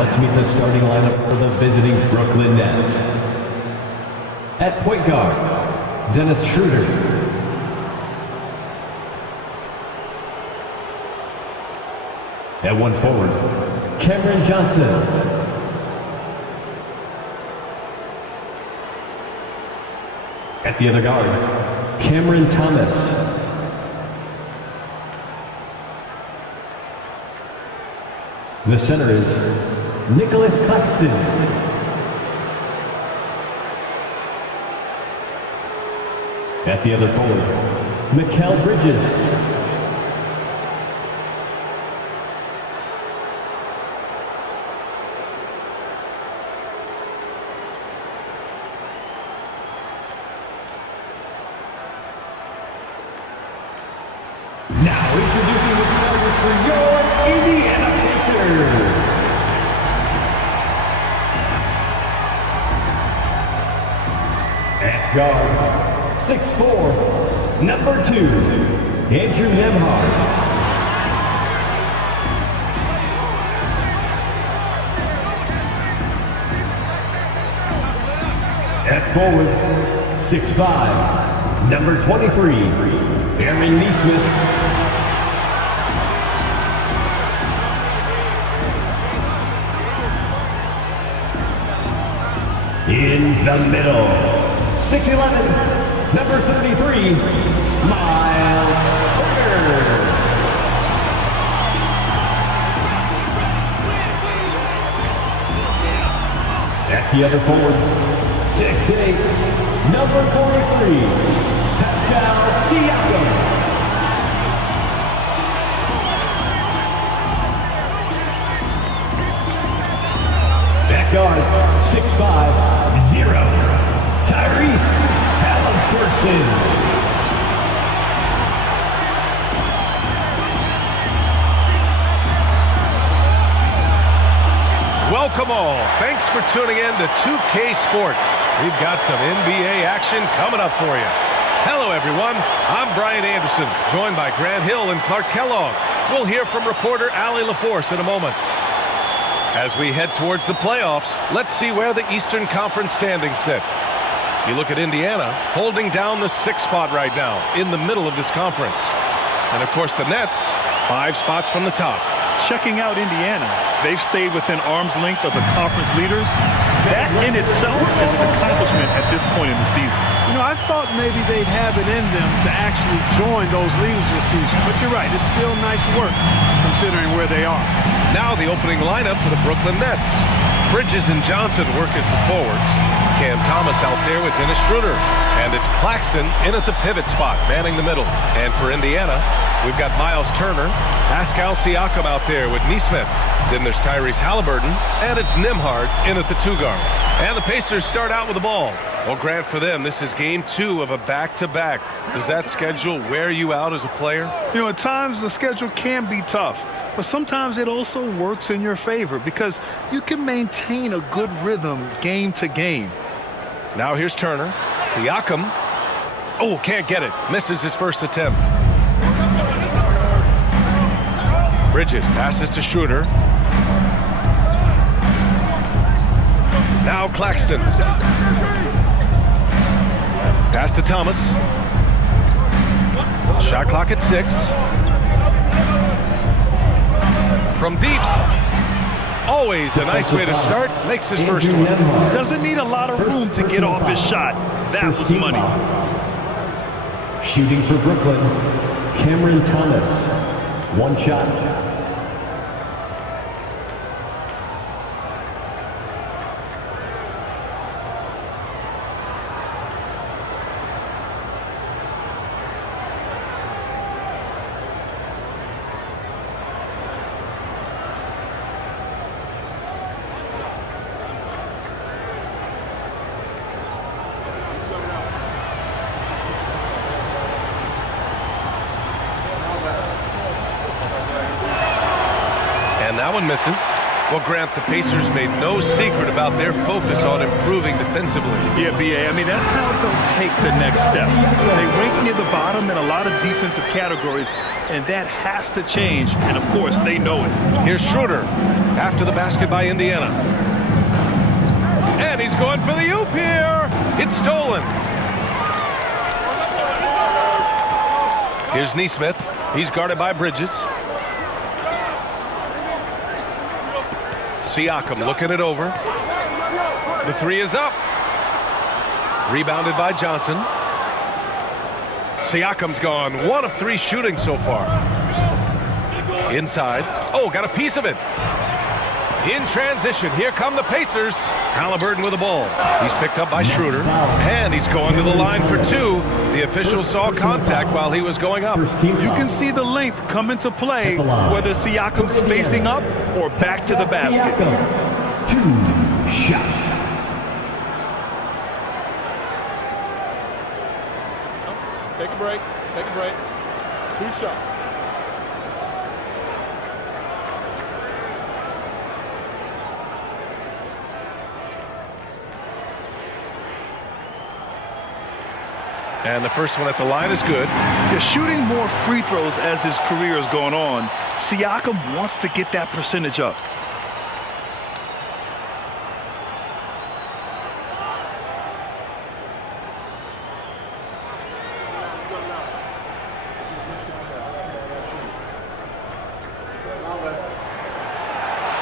let's meet the starting lineup for the visiting Brooklyn Nets. At point guard, Dennis Schroeder. At one forward, Cameron Johnson. At the other guard, Cameron Thomas. The center is Nicholas Claxton. At the other forward, Mikal Bridges. Now introducing the starters for your Indiana Pacers. At guard, 6'4", number 2, Andrew Nembhard. At forward, 6'5", number 23, Aaron Nesmith. In the middle, 6'11", number 33, Miles Turner. At the other forward, 6'8", number 43, Pascal Siakam. At guard, 6'5", 0, Tyrese Halliburton. Welcome all. Thanks for tuning in to 2K Sports. We've got some NBA action coming up for you. Hello, everyone. I'm Brian Anderson, joined by Grant Hill and Clark Kellogg. We'll hear from reporter Allie LaForce in a moment. As we head towards the playoffs, let's see where the Eastern Conference standings sit. You look at Indiana, holding down the 6th spot right now, in the middle of this conference. And, of course, the Nets, 5 spots from the top. Checking out Indiana, they've stayed within arm's length of the conference leaders. That in itself is an accomplishment at this point in the season. You know, I thought maybe they'd have it in them to actually join those leaders this season. But you're right, it's still nice work considering where they are. Now the opening lineup for the Brooklyn Nets. Bridges and Johnson work as the forwards. Cam Thomas out there with Dennis Schroeder. And it's Claxton in at the pivot spot, manning the middle. And for Indiana, we've got Miles Turner, Pascal Siakam out there with Nesmith. Then there's Tyrese Halliburton, and it's Nembhard in at the 2-guard. And the Pacers start out with the ball. Well, Grant, for them, this is game 2 of a back-to-back. Does that schedule wear you out as a player? You know, at times the schedule can be tough, but sometimes it also works in your favor because you can maintain a good rhythm game to game. Now here's Turner. Siakam. Oh, can't get it. Misses his first attempt. Bridges passes to Schroeder. Now Claxton. Pass to Thomas. Shot clock at 6. From deep. Always a nice way to start. Makes his first one. Doesn't need a lot of room to get off his shot. That was money. Shooting for Brooklyn, Cameron Thomas. 1 shot. And that one misses. Well, Grant, the Pacers made no secret about their focus on improving defensively. Yeah, B.A., I mean, that's how they'll take the next step. They rank near the bottom in a lot of defensive categories, and that has to change, and of course, they know it. Here's Schroeder after the basket by Indiana. And he's going for the oop here. It's stolen. Here's Nesmith. He's guarded by Bridges. Siakam looking it over. The three is up. Rebounded by Johnson. Siakam's gone 1 of 3 shooting so far. Inside. Oh, got a piece of it. In transition, here come the Pacers. Halliburton with the ball. He's picked up by Schroeder. And he's going to the line for 2. The official saw contact while he was going up. You can see the length come into play, whether Siakam's facing up or back to the basket. 2 shots. Take a break. Take a break. 2 shots. And the first one at the line is good. He's shooting more free throws as his career is going on. Siakam wants to get that percentage up.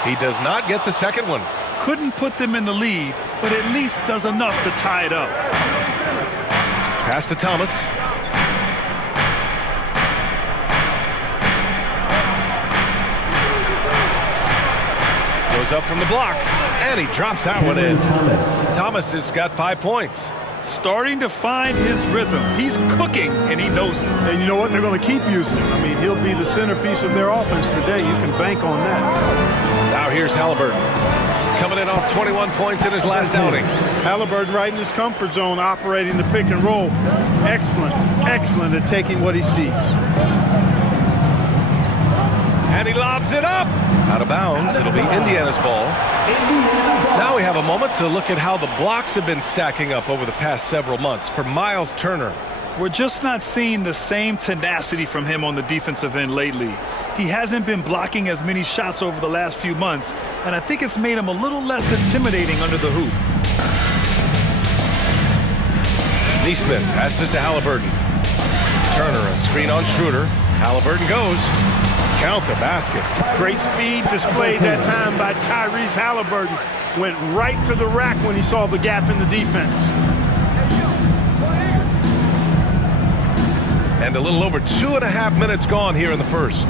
He does not get the second one. Couldn't put them in the lead, but at least does enough to tie it up. Pass to Thomas. Goes up from the block, and he drops that one in. Thomas has got 5 points. Starting to find his rhythm. He's cooking, and he knows it. And you know what? They're going to keep using him. I mean, he'll be the centerpiece of their offense today. You can bank on that. Now here's Halliburton. Coming in off 21 points in his last outing. Halliburton right in his comfort zone, operating the pick and roll. Excellent, excellent at taking what he sees. And he lobs it up. Out of bounds. It'll be Indiana's ball. Now we have a moment to look at how the blocks have been stacking up over the past several months for Miles Turner. We're just not seeing the same tenacity from him on the defensive end lately. He hasn't been blocking as many shots over the last few months, and I think it's made him a little less intimidating under the hoop. Nesmith passes to Halliburton. Turner, a screen on Schroeder. Halliburton goes. Count the basket. Great speed displayed that time by Tyrese Halliburton. Went right to the rack when he saw the gap in the defense. And a little over 2.5 minutes gone here in the first.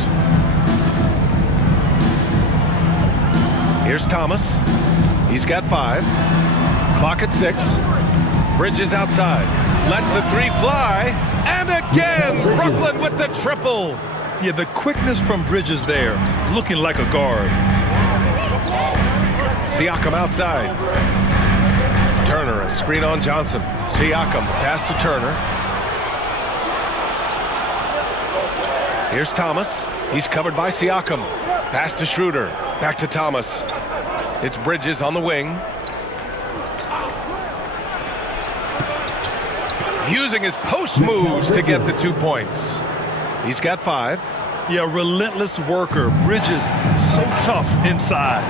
Here's Thomas. He's got 5. Clock at 6. Bridges outside. Lets the 3 fly. And again, Brooklyn with the triple. Yeah, the quickness from Bridges there, looking like a guard. Siakam outside. Turner, a screen on Johnson. Siakam, pass to Turner. Here's Thomas. He's covered by Siakam. Pass to Schroeder. Back to Thomas. It's Bridges on the wing. Using his post moves to get the 2 points. He's got 5. Yeah, relentless worker. Bridges, so tough inside.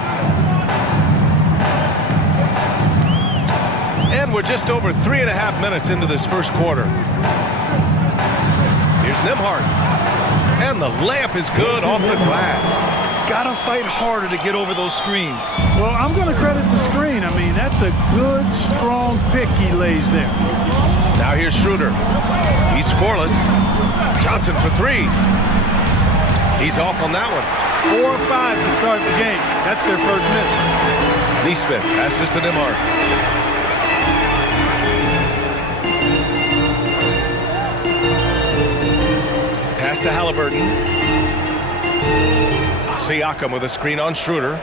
And we're just over 3.5 minutes into this first quarter. Here's Nembhard. And the layup is good off the glass. Gotta fight harder to get over those screens. Well, I'm going to credit the screen. I mean, that's a good, strong pick he lays there. Now here's Schroeder. He's scoreless. Johnson for 3. He's off on that one. 4 or 5 to start the game. That's their first miss. Nesmith passes to Nembhard. Pass to Halliburton. Siakam with a screen on Schroeder.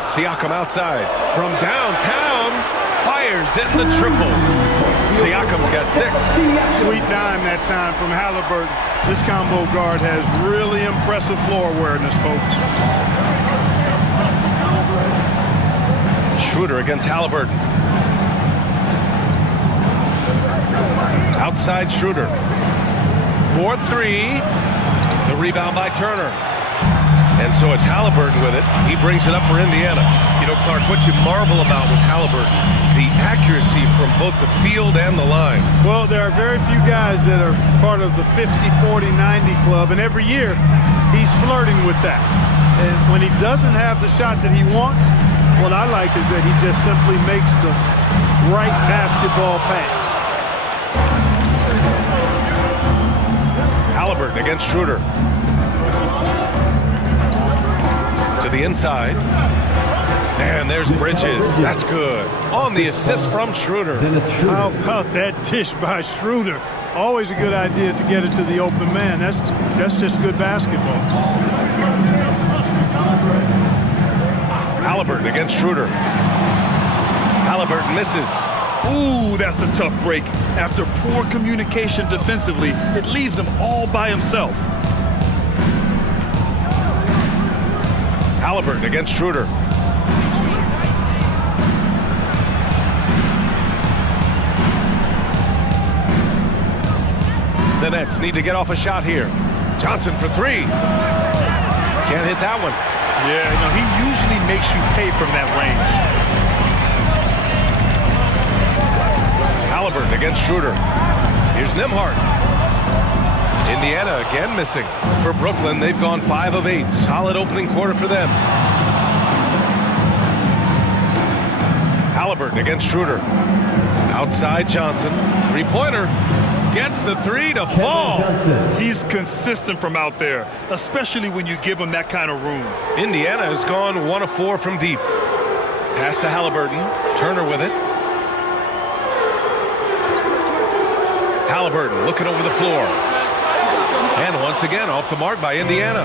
Siakam outside. From downtown. Fires in the triple. Siakam's got 6. Sweet dime that time from Halliburton. This combo guard has really impressive floor awareness, folks. Schroeder against Halliburton. Outside Schroeder. 4-3. The rebound by Turner. And so it's Halliburton with it. He brings it up for Indiana. You know, Clark, what you marvel about with Halliburton, the accuracy from both the field and the line. Well, there are very few guys that are part of the 50, 40, 90 club, and every year he's flirting with that. And when he doesn't have the shot that he wants, what I like is that he just simply makes the right basketball pass. Halliburton against Schroeder. To the inside. And there's Bridges. That's good. On the assist from Schroeder. How about that dish by Schroeder? Always a good idea to get it to the open man. That's just good basketball. Halliburton against Schroeder. Halliburton misses. Ooh, that's a tough break. After poor communication defensively, it leaves him all by himself. Halliburton against Schroeder. The Nets need to get off a shot here. Johnson for three. Can't hit that one. Yeah, you know, he usually makes you pay from that range. Halliburton against Schroeder. Here's Nembhard. Indiana again missing. For Brooklyn, they've gone 5 of 8. Solid opening quarter for them. Halliburton against Schroeder. Outside Johnson. Three-pointer. Gets the three to fall. He's consistent from out there, especially when you give him that kind of room. Indiana has gone 1 of 4 from deep. Pass to Halliburton. Turner with it. Halliburton looking over the floor. And once again, off the mark by Indiana.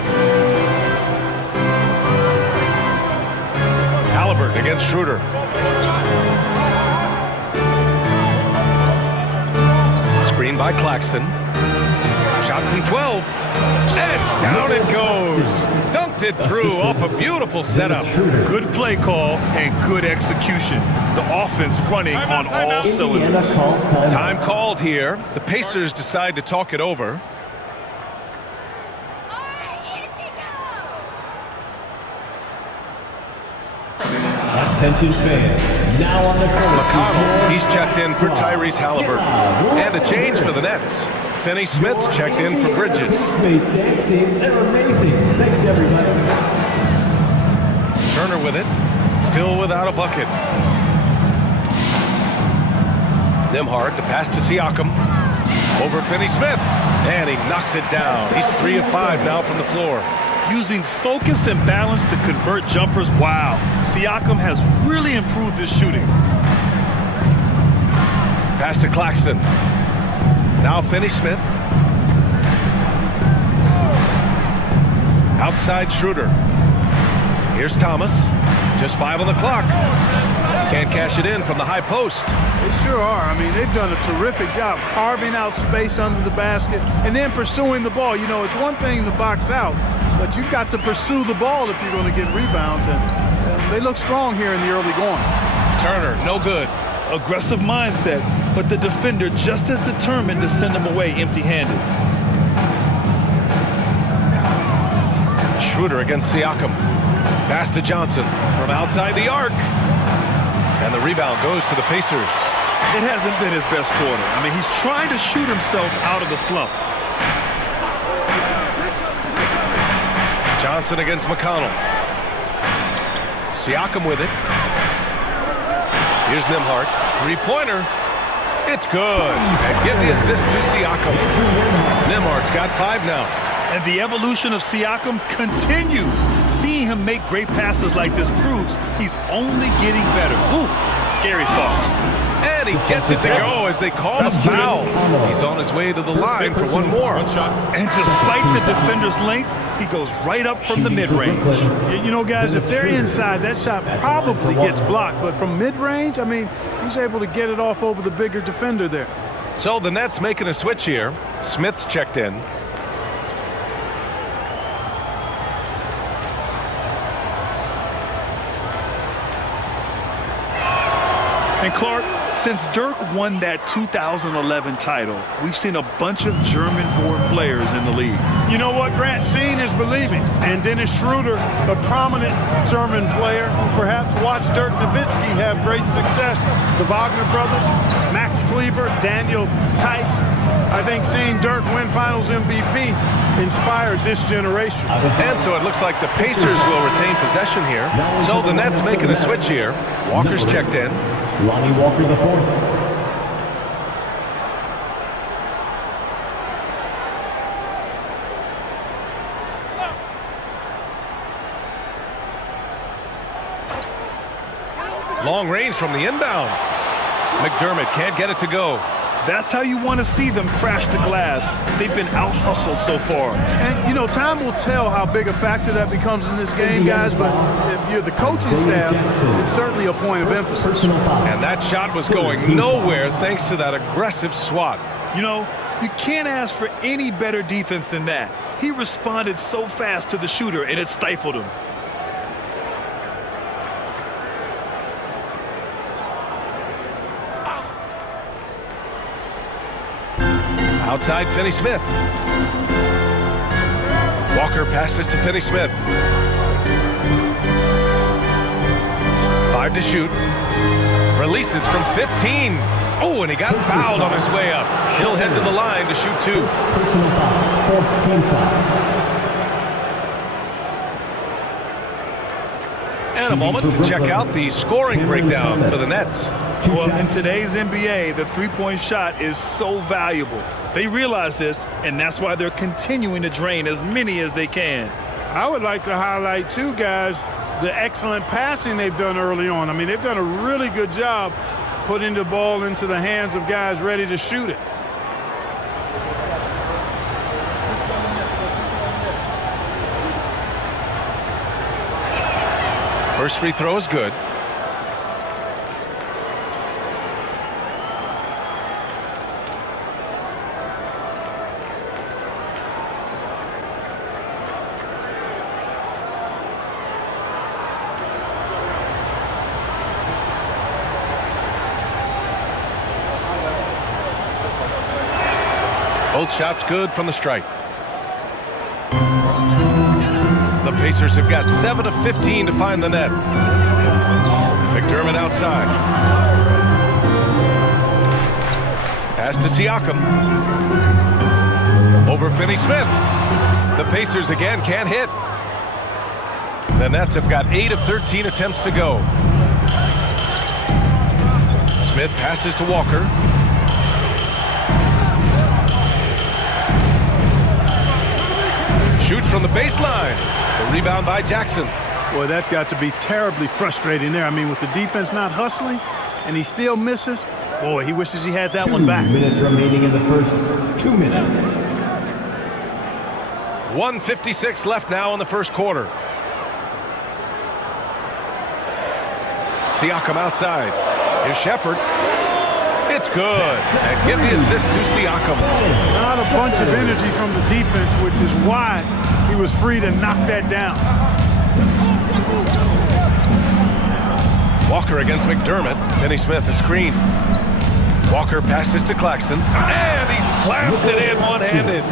Halliburton against Schroeder. Screen by Claxton. Shot from 12. And down it goes. Dunked it through off a beautiful setup. Good play call and good execution. The offense running on all cylinders. Time called here. The Pacers decide to talk it over. Attention fans, now on the court. McConnell, he's checked in for Tyrese Halliburton. And a change for the Nets. Finney Smith checked in for Bridges. Mates dance team, they're amazing. Thanks, everybody. Turner with it. Still without a bucket. Nembhard, the pass to Siakam. Over Finney Smith. And he knocks it down. He's 3 of 5 now from the floor. Using focus and balance to convert jumpers. Wow. Siakam has really improved his shooting. Pass to Claxton. Now Finney Smith. Outside Schroeder. Here's Thomas. Just 5 on the clock. Can't cash it in from the high post. They sure are. I mean, they've done a terrific job carving out space under the basket and then pursuing the ball. You know, it's one thing to box out, but you've got to pursue the ball if you're going to get rebounds. And they look strong here in the early going. Turner, no good. Aggressive mindset, but the defender just as determined to send him away empty-handed. Schroeder against Siakam. Pass to Johnson from outside the arc. And the rebound goes to the Pacers. It hasn't been his best quarter. I mean, he's trying to shoot himself out of the slump. Johnson against McConnell. Siakam with it. Here's Nembhard. Three-pointer. It's good. And give the assist to Siakam. Nembhard's got 5 now. And the evolution of Siakam continues. Seeing him make great passes like this proves he's only getting better. Ooh, scary thought. And he gets it to go as they call the foul. He's on his way to the line for one more. And despite the defender's length, he goes right up from the mid-range. You know, guys, if they're inside, that shot probably gets blocked. But from mid-range, I mean, he's able to get it off over the bigger defender there. So the Nets making a switch here. Smith's checked in. And Clark, since Dirk won that 2011 title, we've seen a bunch of German-born players in the league. You know what, Grant? Seeing is believing. And Dennis Schroeder, a prominent German player, perhaps watched Dirk Nowitzki have great success. The Wagner brothers, Max Kleber, Daniel Tice. I think seeing Dirk win Finals MVP inspired this generation. And so it looks like the Pacers will retain possession here. So the Nets making a switch here. Walker's checked in. Lonnie Walker the fourth. Long range from the inbound. McDermott can't get it to go. That's how you want to see them crash the glass. They've been out-hustled so far. And, you know, time will tell how big a factor that becomes in this game, guys, but if you're the coaching staff, it's certainly a point of emphasis. And that shot was going nowhere thanks to that aggressive swat. You know, you can't ask for any better defense than that. He responded so fast to the shooter, and it stifled him. Outside Finney-Smith. Walker passes to Finney-Smith. 5 to shoot. Releases from 15. Oh, and he got fouled on his way up. He'll head to the line to shoot 2. Personal foul. Fourth team foul. And a moment to check out the scoring breakdown for the Nets. Well, in today's NBA, the three-point shot is so valuable. They realize this, and that's why they're continuing to drain as many as they can. I would like to highlight, too, guys, the excellent passing they've done early on. I mean, they've done a really good job putting the ball into the hands of guys ready to shoot it. First free throw is good. Both shots good from the stripe. The Pacers have got 7 of 15 to find the net. McDermott outside. Pass to Siakam. Over Finney-Smith. The Pacers again can't hit. The Nets have got 8 of 13 attempts to go. Smith passes to Walker. Shoots from the baseline. The rebound by Jackson. Boy, that's got to be terribly frustrating there. I mean, with the defense not hustling and he still misses, boy, he wishes he had that one back. 2 minutes remaining in the first 2 minutes. 1:56 left now in the first quarter. Siakam outside. Here's Shepherd. It's good. And give the assist to Siakam. Not a bunch of energy from the defense, which is why he was free to knock that down. Walker against McDermott. Finney-Smith a screen. Walker passes to Claxton. And he slams it in one-handed.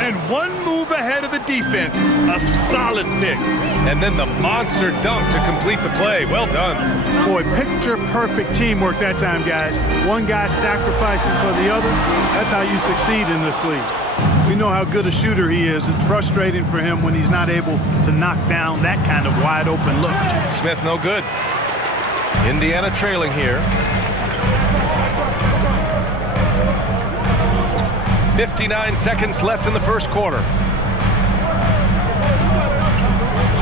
And one move ahead of the defense. A solid pick. And then the monster dunk to complete the play. Well done. Boy, picture-perfect teamwork that time, guys. One guy sacrificing for the other. That's how you succeed in this league. We know how good a shooter he is. It's frustrating for him when he's not able to knock down that kind of wide-open look. Smith no good. Indiana trailing here. 59 seconds left in the first quarter.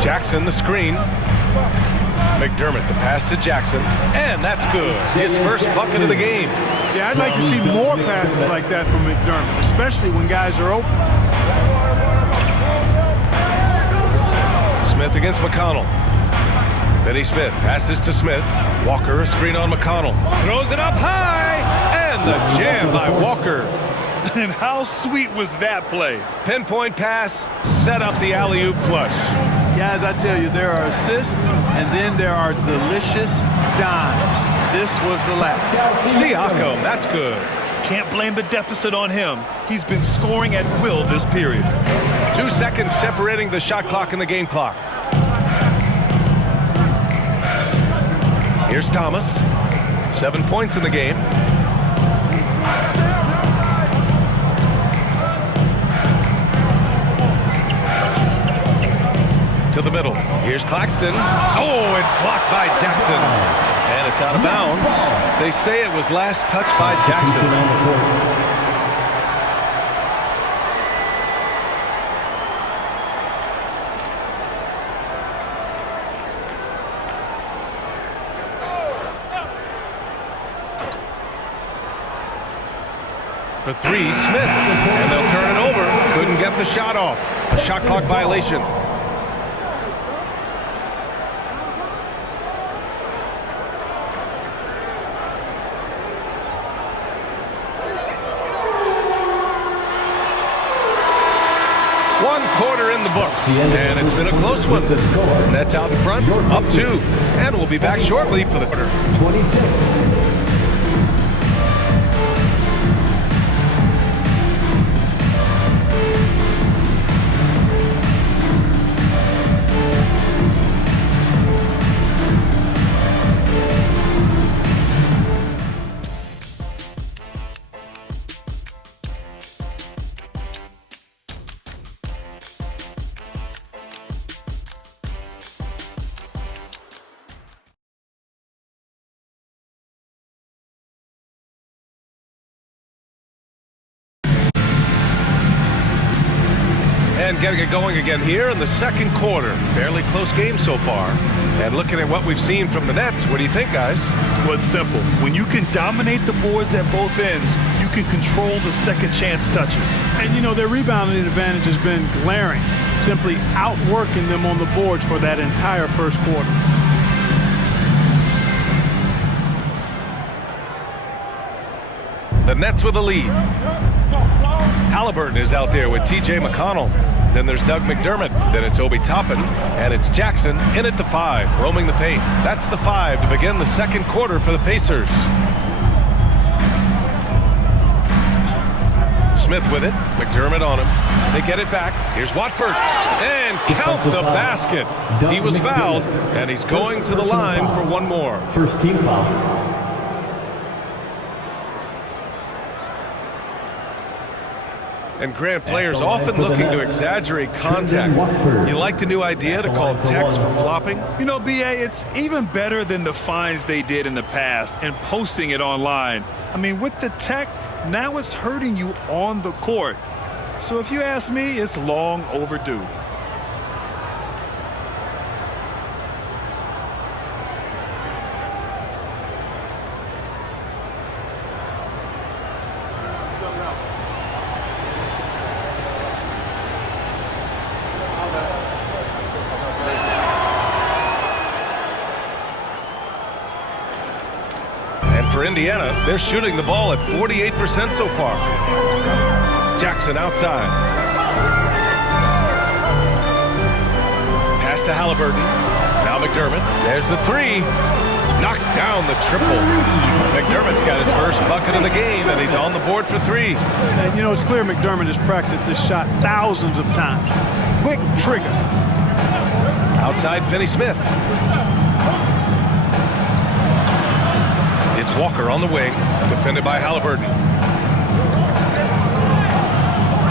Jackson the screen. McDermott the pass to Jackson. And that's good. His first bucket of the game. Yeah, I'd like to see more passes like that from McDermott, especially when guys are open. Smith against McConnell. Finney-Smith passes to Smith. Walker a screen on McConnell. Throws it up high. And the jam by Walker. And how sweet was that play? Pinpoint pass, set up the alley-oop flush. Guys, I tell you, there are assists, and then there are delicious dimes. this was the last. Siakam, that's good. Can't blame the deficit on him. He's been scoring at will this period. 2 seconds separating the shot clock and the game clock. Here's Thomas. 7 points in the game. To the middle. Here's Claxton. Oh, it's blocked by Jackson. And it's out of bounds. They say it was last touched by Jackson. For 3, Smith. And they'll turn it over. Couldn't get the shot off. A shot clock violation. In the books, and it's been a close one. Nets out in front, up 2, and we'll be back shortly for the quarter. 26. And getting it going again here in the second quarter. Fairly close game so far. And looking at what we've seen from the Nets, what do you think, guys? Well, it's simple. When you can dominate the boards at both ends, you can control the second chance touches. And, you know, their rebounding advantage has been glaring, simply outworking them on the boards for that entire first quarter. The Nets with a lead. Halliburton is out there with T.J. McConnell. Then there's Doug McDermott. Then it's Obi Toppin. And it's Jackson in at the 5, roaming the paint. That's the 5 to begin the second quarter for the Pacers. Smith with it. McDermott on him. They get it back. Here's Watford. And count the basket. He was fouled, and he's going to the line for one more. First team foul. And Grant, players often looking to exaggerate contact. You like the new idea to call text for flopping? You know, B.A., it's even better than the fines they did in the past and posting it online. I mean, with the tech, now it's hurting you on the court. So if you ask me, it's long overdue. For Indiana, they're shooting the ball at 48% so far. Jackson outside. Pass to Halliburton. Now McDermott. There's the 3. Knocks down the triple. McDermott's got his first bucket of the game, and he's on the board for 3. And, you know, it's clear McDermott has practiced this shot thousands of times. Quick trigger. Outside, Finney Smith. It's Walker on the wing, defended by Halliburton.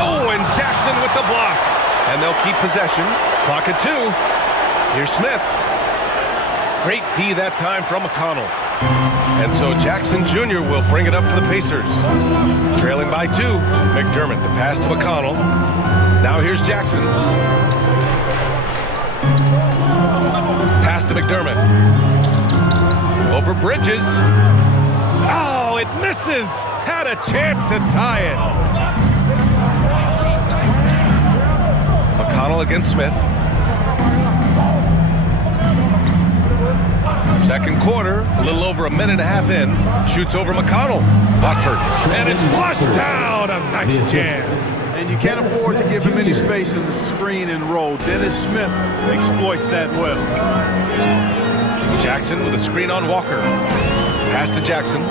Oh, and Jackson with the block. And they'll keep possession. Clock at 2. Here's Smith. Great D that time from McConnell. And so Jackson Jr. will bring it up for the Pacers. Trailing by 2. McDermott, the pass to McConnell. Now here's Jackson. Pass to McDermott. Over Bridges. Oh, it misses. Had a chance to tie it. McConnell against Smith. Second quarter, a little over a minute and a half in. Shoots over McConnell. Watford. And it's flushed down. A nice jam. And you can't afford to give him any space in the screen and roll. Dennis Smith exploits that well. Jackson with a screen on Walker. Pass to Jackson.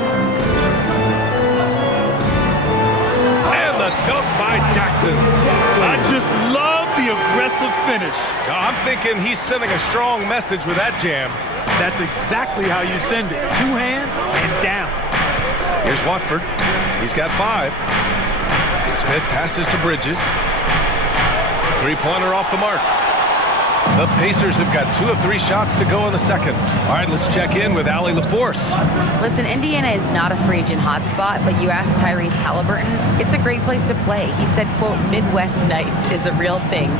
And the dunk by Jackson. I just love the aggressive finish. I'm thinking he's sending a strong message with that jam. That's exactly how you send it. 2 hands and down. Here's Watford. He's got 5. Smith passes to Bridges. 3-pointer off the mark. The Pacers have got 2 of 3 shots to go in the second. All right, let's check in with Allie LaForce. Listen, Indiana is not a free agent hotspot, but you asked Tyrese Halliburton, it's a great place to play. He said, quote, Midwest nice is a real thing.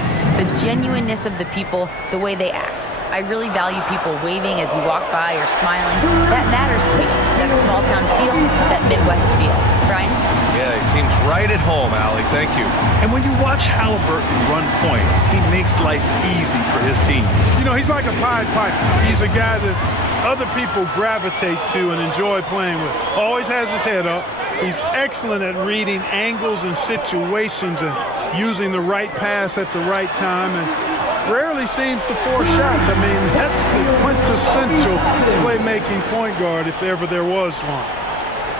The genuineness of the people, the way they act. I really value people waving as you walk by or smiling. That matters to me. That small town feel, that Midwest feel. Brian? Yeah, he seems right at home, Allie. Thank you. And when you watch Halliburton run point, he makes life easy for his team. You know, he's like a Pied Piper. He's a guy that other people gravitate to and enjoy playing with. Always has his head up. He's excellent at reading angles and situations and using the right pass at the right time, and rarely seems to force shots. I mean, that's the quintessential playmaking point guard if ever there was one.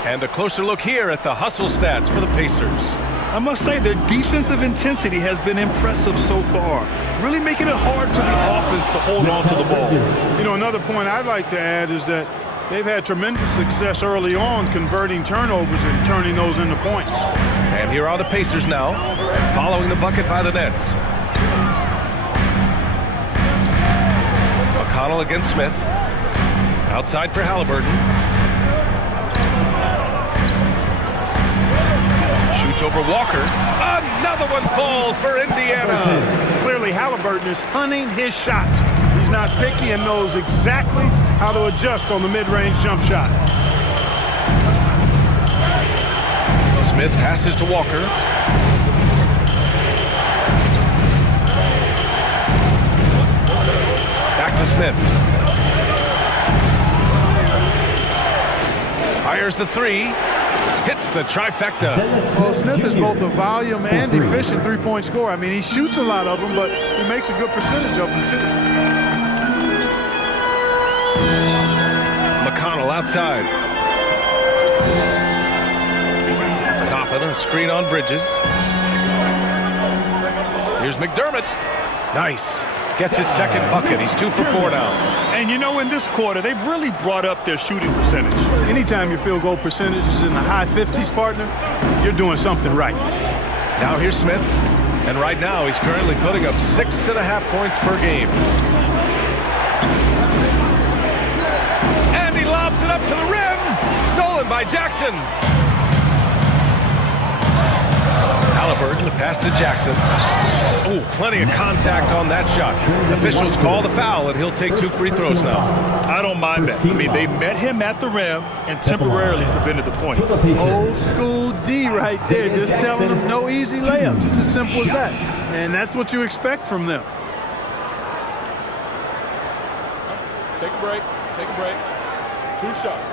And a closer look here at the hustle stats for the Pacers. I must say their defensive intensity has been impressive so far, really making it hard for the offense to hold on to the ball. You know, another point I'd like to add is that they've had tremendous success early on converting turnovers and turning those into points. And here are the Pacers now, following the bucket by the Nets. McConnell against Smith. Outside for Halliburton. Shoots over Walker. Another one falls for Indiana. Clearly, Halliburton is hunting his shots. He's not picky and knows exactly how to adjust on the mid-range jump shot. Smith passes to Walker. Back to Smith. Fires the 3. Hits the trifecta. Well, Smith is both a volume and efficient three-point scorer. I mean, he shoots a lot of them, but he makes a good percentage of them, too. McConnell outside. Toppin, a screen on Bridges. Here's McDermott. Nice. Gets his second bucket. He's 2 for 4 now. And you know, in this quarter, they've really brought up their shooting percentage. Anytime your field goal percentage is in the high 50s, partner, you're doing something right. Now here's Smith. And right now, he's currently putting up 6.5 points per game. And he lobs it up to the rim. Stolen by Jackson. Halliburton, the pass to Jackson. Oh, plenty of contact on that shot. Officials call the foul, and he'll take 2 free throws now. I don't mind that. I mean, they met him at the rim and temporarily prevented the points. Old school D right there, just telling them no easy layups. It's as simple as that. And that's what you expect from them. Take a break. Take a break. 2 shots.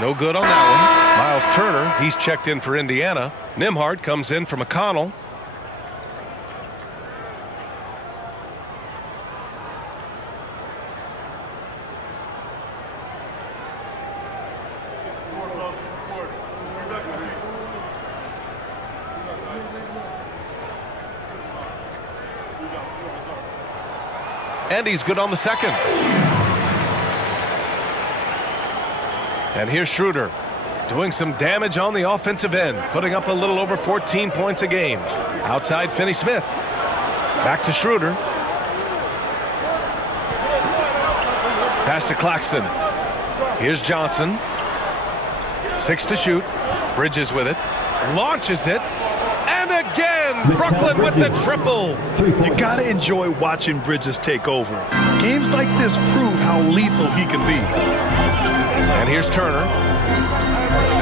No good on that one. Miles Turner, he's checked in for Indiana. Nimhart comes in for McConnell. And he's good on the second. And here's Schroeder doing some damage on the offensive end, putting up a little over 14 points a game. Outside Finney-Smith. Back to Schroeder. Pass to Claxton. Here's Johnson. 6 to shoot. Bridges with it. Launches it. And again, Brooklyn with the triple. You got to enjoy watching Bridges take over. Games like this prove how lethal he can be. And here's Turner.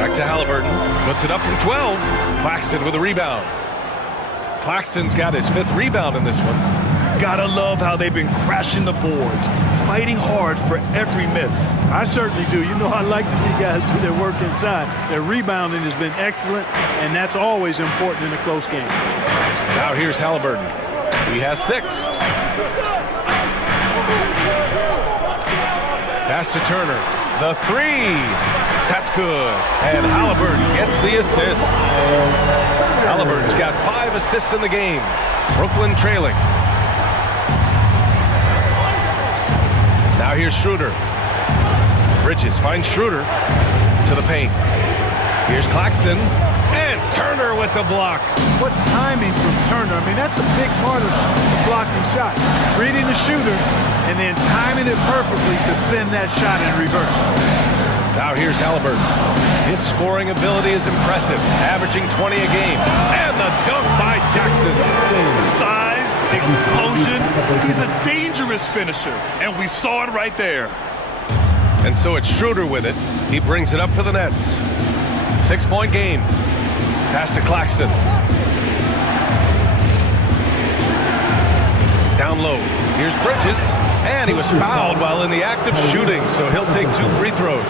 Back to Halliburton. Puts it up from 12. Claxton with a rebound. Claxton's got his 5th rebound in this one. Gotta love how they've been crashing the boards, fighting hard for every miss. I certainly do. You know, I like to see guys do their work inside. Their rebounding has been excellent, and that's always important in a close game. Now here's Halliburton. He has 6. Pass to Turner. The 3. That's good. And Halliburton gets the assist. Halliburton's got 5 assists in the game. Brooklyn trailing. Now here's Schroeder. Bridges finds Schroeder to the paint. Here's Claxton. And Turner with the block. What timing from Turner. I mean, that's a big part of the blocking shot. Reading the shooter and then timing it perfectly to send that shot in reverse. Now here's Halliburton. His scoring ability is impressive, averaging 20 a game. And the dunk by Jackson. Size, explosion. He's a dangerous finisher, and we saw it right there. And so it's Schroeder with it. He brings it up for the Nets. 6-point game. Pass to Claxton. Down low. Here's Bridges. And he was fouled while in the act of shooting, so he'll take 2 free throws.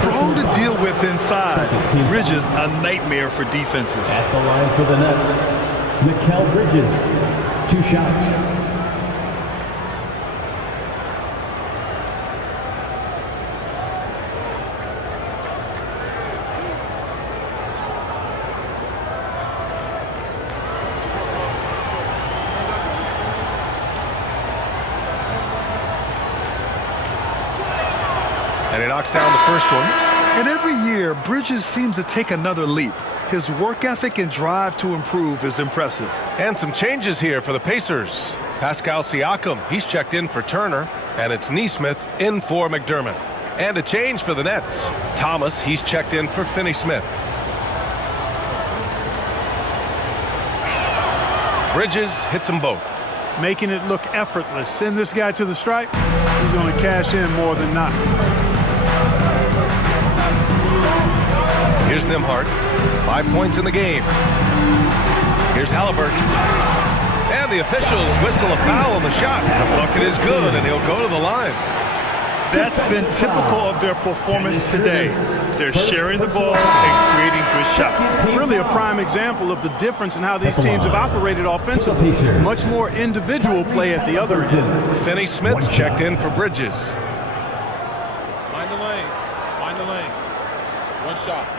Strong to deal with inside. Bridges, a nightmare for defenses. At the line for the Nets, Mikal Bridges, 2 shots. And he knocks down the first one. And every year, Bridges seems to take another leap. His work ethic and drive to improve is impressive. And some changes here for the Pacers. Pascal Siakam, he's checked in for Turner. And it's Nesmith in for McDermott. And a change for the Nets. Thomas, he's checked in for Finney-Smith. Bridges hits them both. Making it look effortless. Send this guy to the stripe. He's going to cash in more than not. Here's Nembhard. 5 points in the game. Here's Halliburton. And the officials whistle a foul on the shot. The bucket is good, and he'll go to the line. That's been typical of their performance today. They're sharing the ball and creating good shots. Really a prime example of the difference in how these teams have operated offensively. Much more individual play at the other end. Finney-Smith checked in for Bridges. Mind the lanes. Mind the lanes. 1 shot.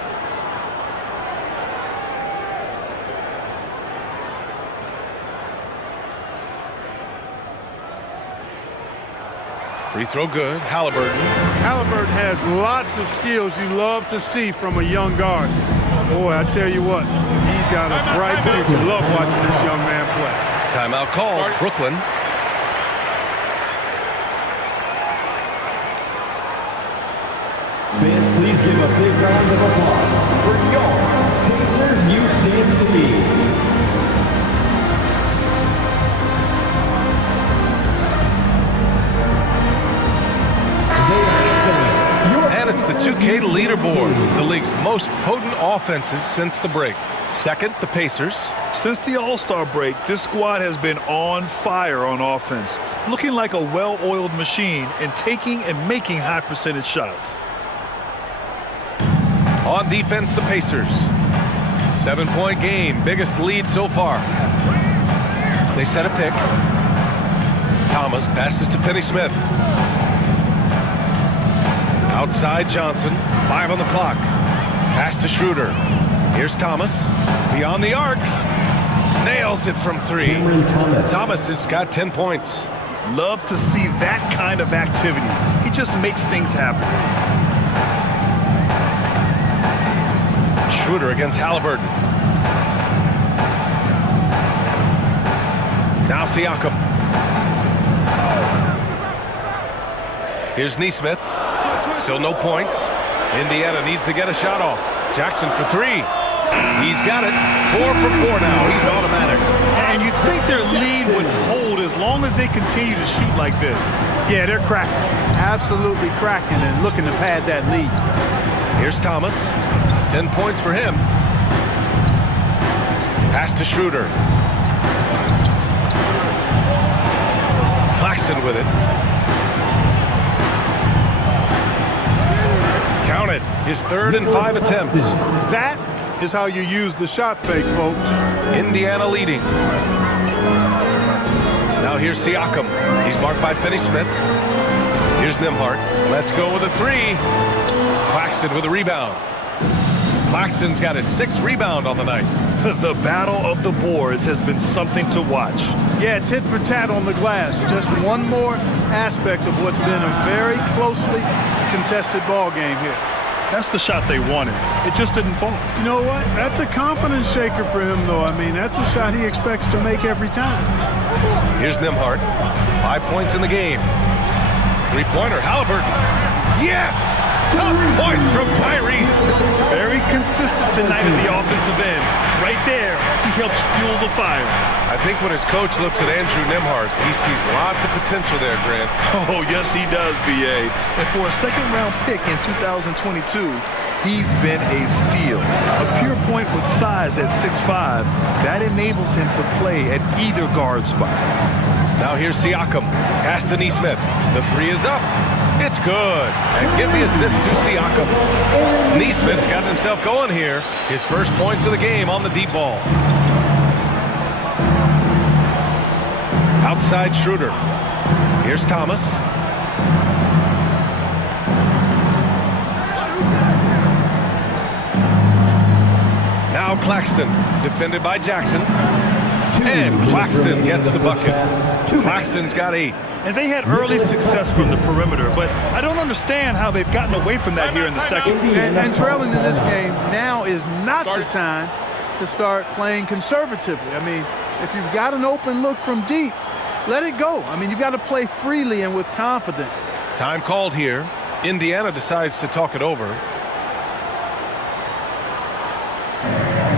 Free throw good. Halliburton. Halliburton has lots of skills you love to see from a young guard. Boy, I tell you what, he's got a bright future. Love watching this young man play. Timeout called. Brooklyn. Fans, please give a big round of applause for your Pacers Youth Dance Team. And it's the 2K leaderboard, the league's most potent offenses since the break. Second, the Pacers. Since the All-Star break, this squad has been on fire on offense, looking like a well-oiled machine and taking and making high percentage shots. On defense, the Pacers. 7-point game, biggest lead so far. They set a pick. Thomas passes to Finney-Smith. Outside Johnson, 5 on the clock. Pass to Schroeder. Here's Thomas. Beyond the arc. Nails it from 3. Thomas has got 10 points. Love to see that kind of activity. He just makes things happen. Schroeder against Halliburton. Now Siakam. Here's Nesmith. Still no points. Indiana needs to get a shot off. Jackson for 3. He's got it. 4 for 4 now. He's automatic. And you think their lead would hold as long as they continue to shoot like this. Yeah, they're cracking. Absolutely cracking and looking to pad that lead. Here's Thomas. 10 points for him. Pass to Schroeder. Claxton with it. Counted. His 3rd and 5 attempts. That is how you use the shot fake, folks. Indiana leading. Now here's Siakam. He's marked by Finney-Smith. Here's Nembhard. Let's go with a 3. Claxton with a rebound. Claxton's got his 6th rebound on the night. The battle of the boards has been something to watch. Yeah, tit for tat on the glass. Just one more aspect of what's been a very closely contested ball game here. That's the shot they wanted. It just didn't fall. You know what? That's a confidence shaker for him, though. I mean, that's a shot he expects to make every time. Here's Nembhard. 5 points in the game. 3-pointer, Halliburton. Yes! Tough points from Tyrese. Very consistent tonight in the offensive end. Right there, he helps fuel the fire. I think when his coach looks at Andrew Nembhard, he sees lots of potential there, Grant. Oh, yes, he does, B.A. And for a second-round pick in 2022, he's been a steal. A pure point with size at 6'5", that enables him to play at either guard spot. Now here's Siakam. Pass to Nesmith. The 3 is up. It's good. And give the assist to Siakam. Nesmith's got himself going here. His first points of the game on the deep ball. Outside Schroeder. Here's Thomas. Now Claxton, defended by Jackson. And Claxton gets the bucket. Claxton's got 8. And they had early success from the perimeter, but I don't understand how they've gotten away from that here in the second. And trailing in this game now is not the time to start playing conservatively. I mean, if you've got an open look from deep, let it go. I mean, you've got to play freely and with confidence. Time called here. Indiana decides to talk it over.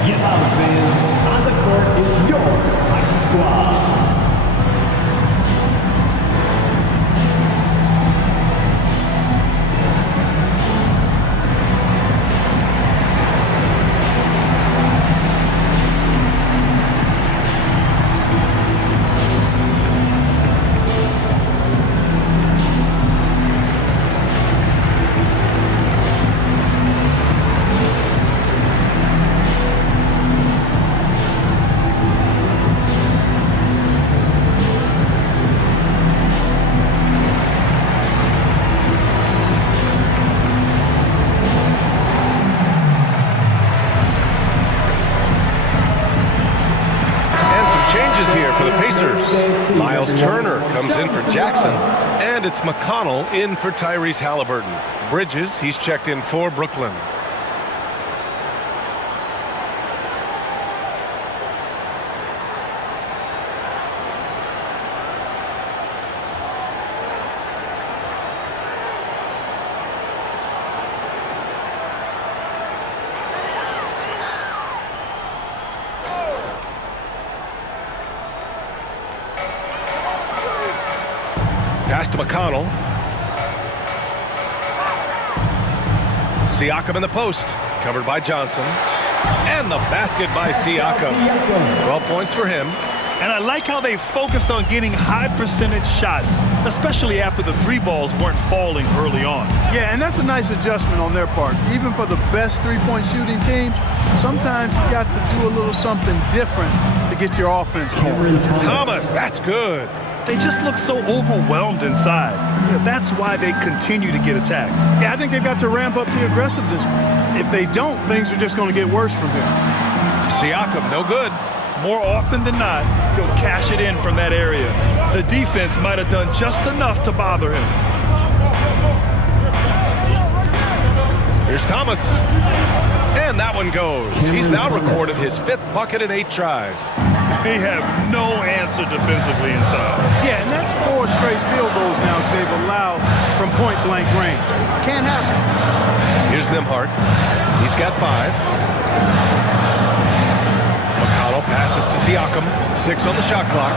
Get out, fans. On the court is your hockey squad. Here for the Pacers. Miles Turner comes in for Jackson, and it's McConnell in for Tyrese Halliburton. Bridges, he's checked in for Brooklyn. Pass to McConnell. Siakam in the post. Covered by Johnson. And the basket by Siakam. 12 points for him. And I like how they focused on getting high percentage shots, especially after the 3 balls weren't falling early on. Yeah, and that's a nice adjustment on their part. Even for the best three-point shooting teams, sometimes you got to do a little something different to get your offense going. Thomas, that's good. They just look so overwhelmed inside. You know, that's why they continue to get attacked. Yeah, I think they've got to ramp up the aggressiveness. If they don't, things are just going to get worse from here. Siakam, no good. More often than not, he'll cash it in from that area. The defense might have done just enough to bother him. Here's Thomas. And that one goes. He's now recorded his 5th bucket in 8 tries. They have no answer defensively inside. Yeah, and that's 4 straight field goals now they've allowed from point-blank range. Can't happen. Here's Nembhard. He's got 5. McConnell passes to Siakam. 6 on the shot clock.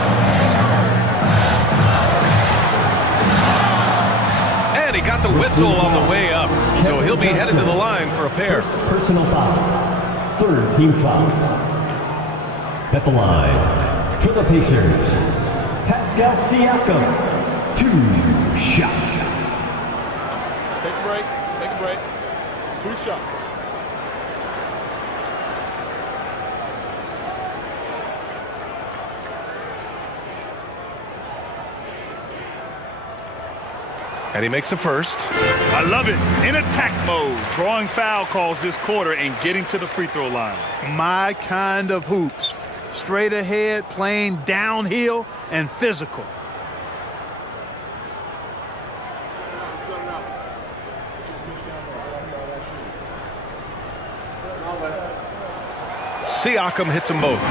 And he got the whistle on the way up. So he'll be headed to the line for a pair. First personal foul. 3rd team foul. At the line for the Pacers, Pascal Siakam. 2 shots. Take a break. Take a break. 2 shots. And he makes a first. I love it. In attack mode, drawing foul calls this quarter and getting to the free throw line. My kind of hoops. Straight ahead, playing downhill, and physical. Siakam hits them both.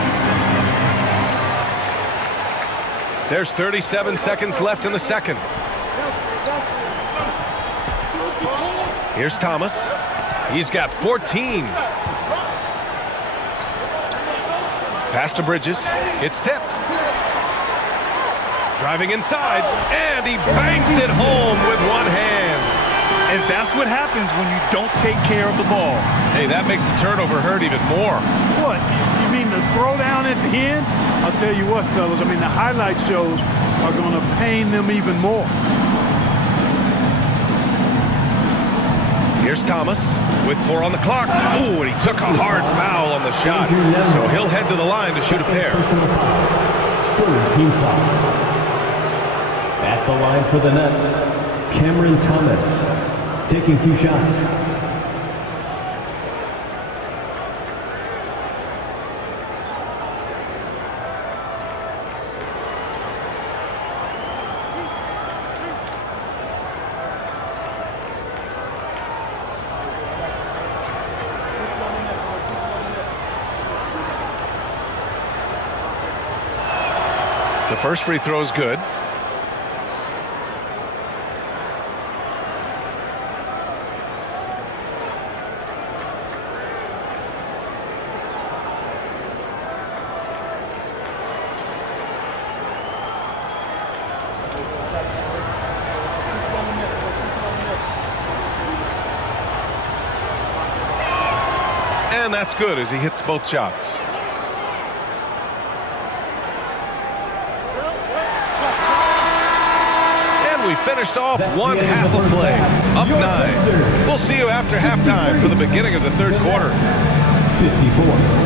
There's 37 seconds left in the second. Here's Thomas. He's got 14. Pass to Bridges. It's tipped. Driving inside, and he banks it home with one hand. And that's what happens when you don't take care of the ball. Hey, that makes the turnover hurt even more. What? You mean the throwdown at the end? I'll tell you what, fellas. I mean, the highlight shows are going to pain them even more. Here's Thomas with 4 on the clock. Ooh, and he took a hard foul on the shot. So he'll head to the line to shoot a pair. Personal foul. 4 team foul. At the line for the Nets, Cameron Thomas, taking 2 shots. The first free throw is good. And that's good as he hits both shots. We finished off one half of play, up 9. We'll see you after halftime for the beginning of the third quarter. 54.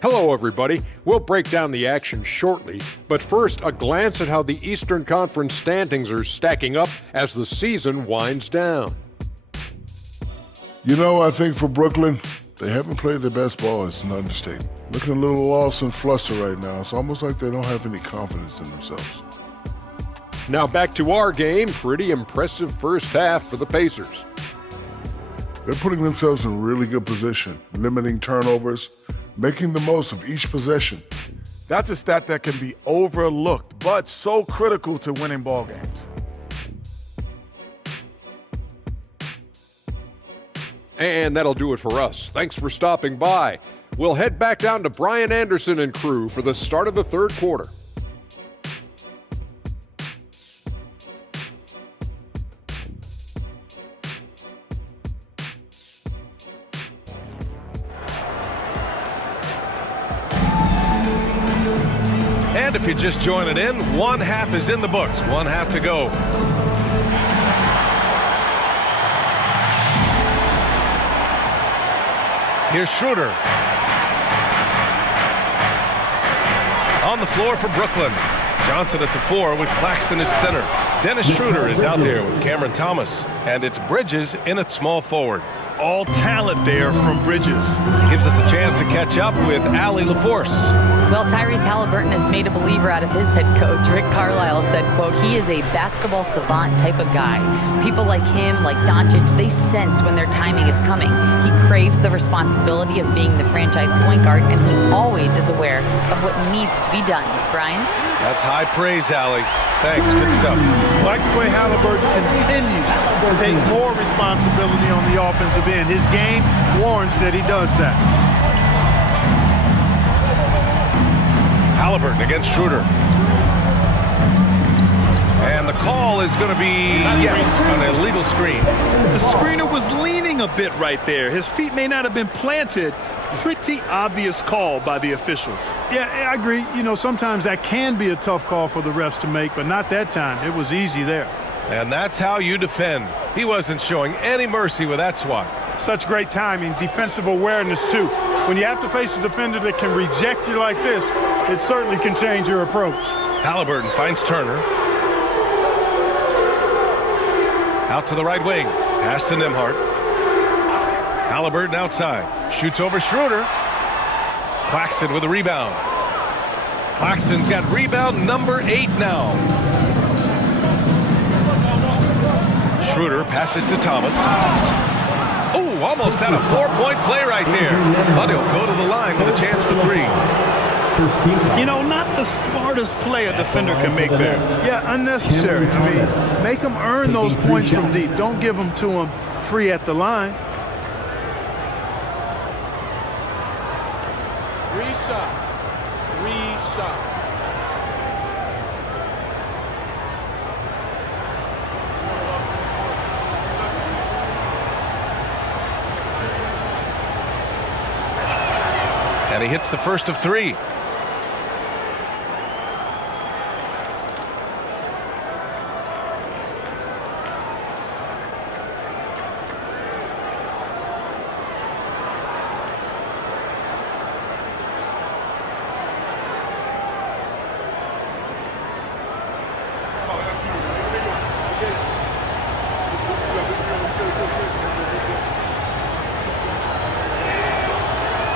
Hello, everybody. We'll break down the action shortly, but first, a glance at how the Eastern Conference standings are stacking up as the season winds down. You know, I think for Brooklyn, they haven't played their best ball. It's an understatement. Looking a little lost and flustered right now. It's almost like they don't have any confidence in themselves. Now back to our game. Pretty impressive first half for the Pacers. They're putting themselves in really good position, limiting turnovers, making the most of each possession. That's a stat that can be overlooked, but so critical to winning ball games. And that'll do it for us. Thanks for stopping by. We'll head back down to Brian Anderson and crew for the start of the third quarter. And if you're just joining in, one half is in the books. One half to go. Here's Schroeder. On the floor for Brooklyn. Johnson at the 4 with Claxton at center. Dennis Schroeder is out there with Cameron Thomas. And it's Bridges in at small forward. All talent there from Bridges. Gives us a chance to catch up with Allie LaForce. Well, Tyrese Halliburton has made a believer out of his head coach. Rick Carlisle said, quote, he is a basketball savant type of guy. People like him, like Doncic, they sense when their timing is coming. He craves the responsibility of being the franchise point guard, and he always is aware of what needs to be done. Brian? That's high praise, Allie. Thanks, good stuff. I like the way Halliburton continues to take more responsibility on the offensive end. His game warrants that he does that. Halliburton against Schroeder. And the call is going to be, yes, an illegal screen. The screener was leaning a bit right there. His feet may not have been planted. Pretty obvious call by the officials. Yeah, I agree. You know, sometimes that can be a tough call for the refs to make, but not that time. It was easy there. And that's how you defend. He wasn't showing any mercy with that swat. Such great timing, defensive awareness, too. When you have to face a defender that can reject you like this, it certainly can change your approach. Halliburton finds Turner. Out to the right wing. Pass to Nembhard. Halliburton outside. Shoots over Schroeder. Claxton with a rebound. Claxton's got rebound number 8 now. Schroeder passes to Thomas. Oh, almost had a 4-point play right there. But he'll go to the line with a chance for 3. You know, not the smartest play a defender can make there. Yeah, unnecessary. I mean, make them earn those points from deep. Don't give them to them free at the line. Reset. And he hits the first of 3.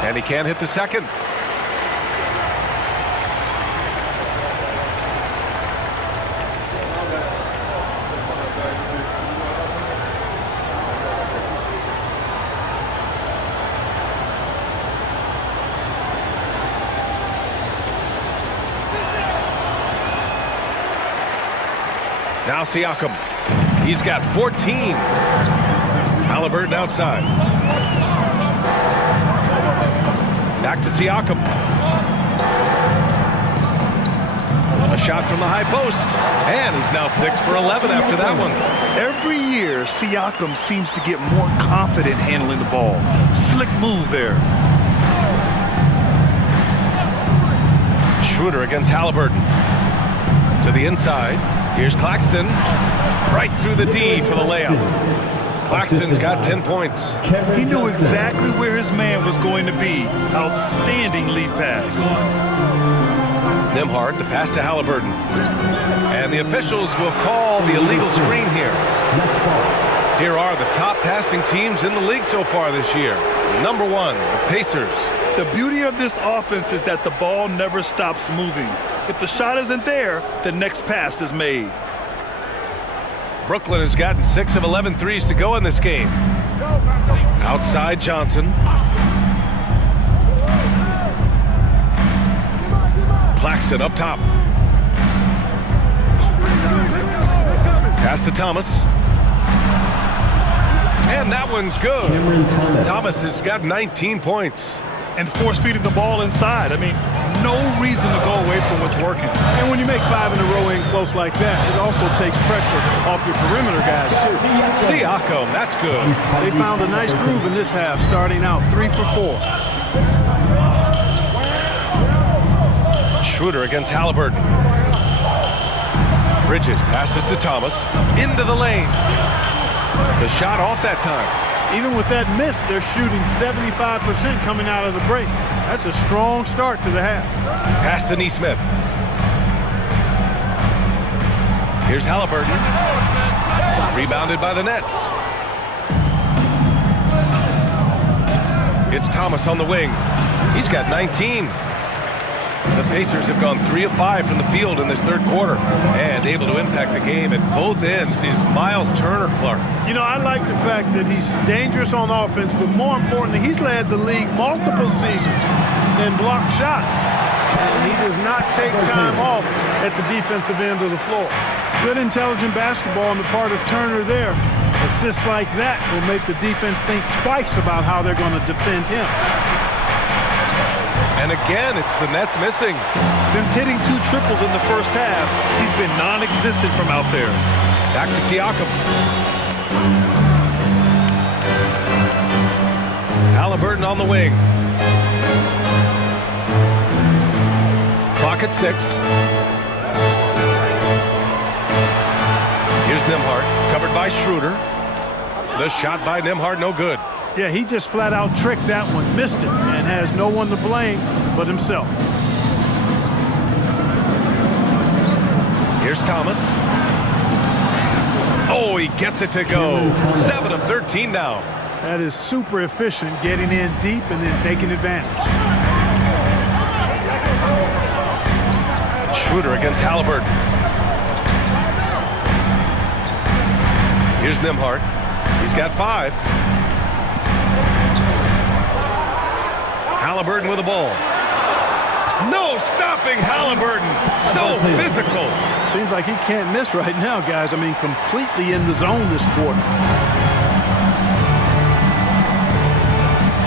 And he can't hit the second. Now Siakam. He's got 14. Halliburton outside. Back to Siakam. A shot from the high post. And he's now 6 for 11 after that one. Every year, Siakam seems to get more confident handling the ball. Slick move there. Schroeder against Halliburton. To the inside. Here's Claxton. Right through the D for the layup. Claxton's got 10 points. He knew exactly where his man was going to be. Outstanding lead pass. Nembhard, the pass to Halliburton. And the officials will call the illegal screen here. Here are the top passing teams in the league so far this year. Number 1, the Pacers. The beauty of this offense is that the ball never stops moving. If the shot isn't there, the next pass is made. Brooklyn has gotten 6 of 11 threes to go in this game. Outside Johnson. Claxton up top. Pass to Thomas. And that one's good. Thomas has got 19 points. And force-feeding the ball inside. I mean, no reason to go away from what's working. And when you make 5 in a row in close like that, it also takes pressure off your perimeter guys, too. Siakam, that's good. They found a nice groove in this half, starting out 3 for 4. Schroeder against Halliburton. Bridges passes to Thomas. Into the lane. The shot off that time. Even with that miss, they're shooting 75% coming out of the break. That's a strong start to the half. Pass to Nesmith. Here's Halliburton. Rebounded by the Nets. It's Thomas on the wing. He's got 19. The Pacers have gone 3 of 5 from the field in this third quarter, and able to impact the game at both ends is Miles Turner, Clark. You know, I like the fact that he's dangerous on offense, but more importantly, he's led the league multiple seasons in blocked shots. And he does not take time off at the defensive end of the floor. Good intelligent basketball on the part of Turner there. Assists like that will make the defense think twice about how they're going to defend him. And again, it's the Nets missing. Since hitting 2 triples in the first half, he's been non-existent from out there. Back to Siakam. Halliburton on the wing. Clock at 6. Here's Nembhard, covered by Schroeder. The shot by Nembhard, no good. Yeah, he just flat out tricked that one, missed it, and has no one to blame but himself. Here's Thomas. Oh, he gets it to go. 7 of 13 now. That is super efficient, getting in deep and then taking advantage. Schroeder against Halliburton. Here's Nembhard. He's got 5. Halliburton with the ball. No stopping Halliburton. So physical. Seems like he can't miss right now, guys. I mean, completely in the zone this quarter.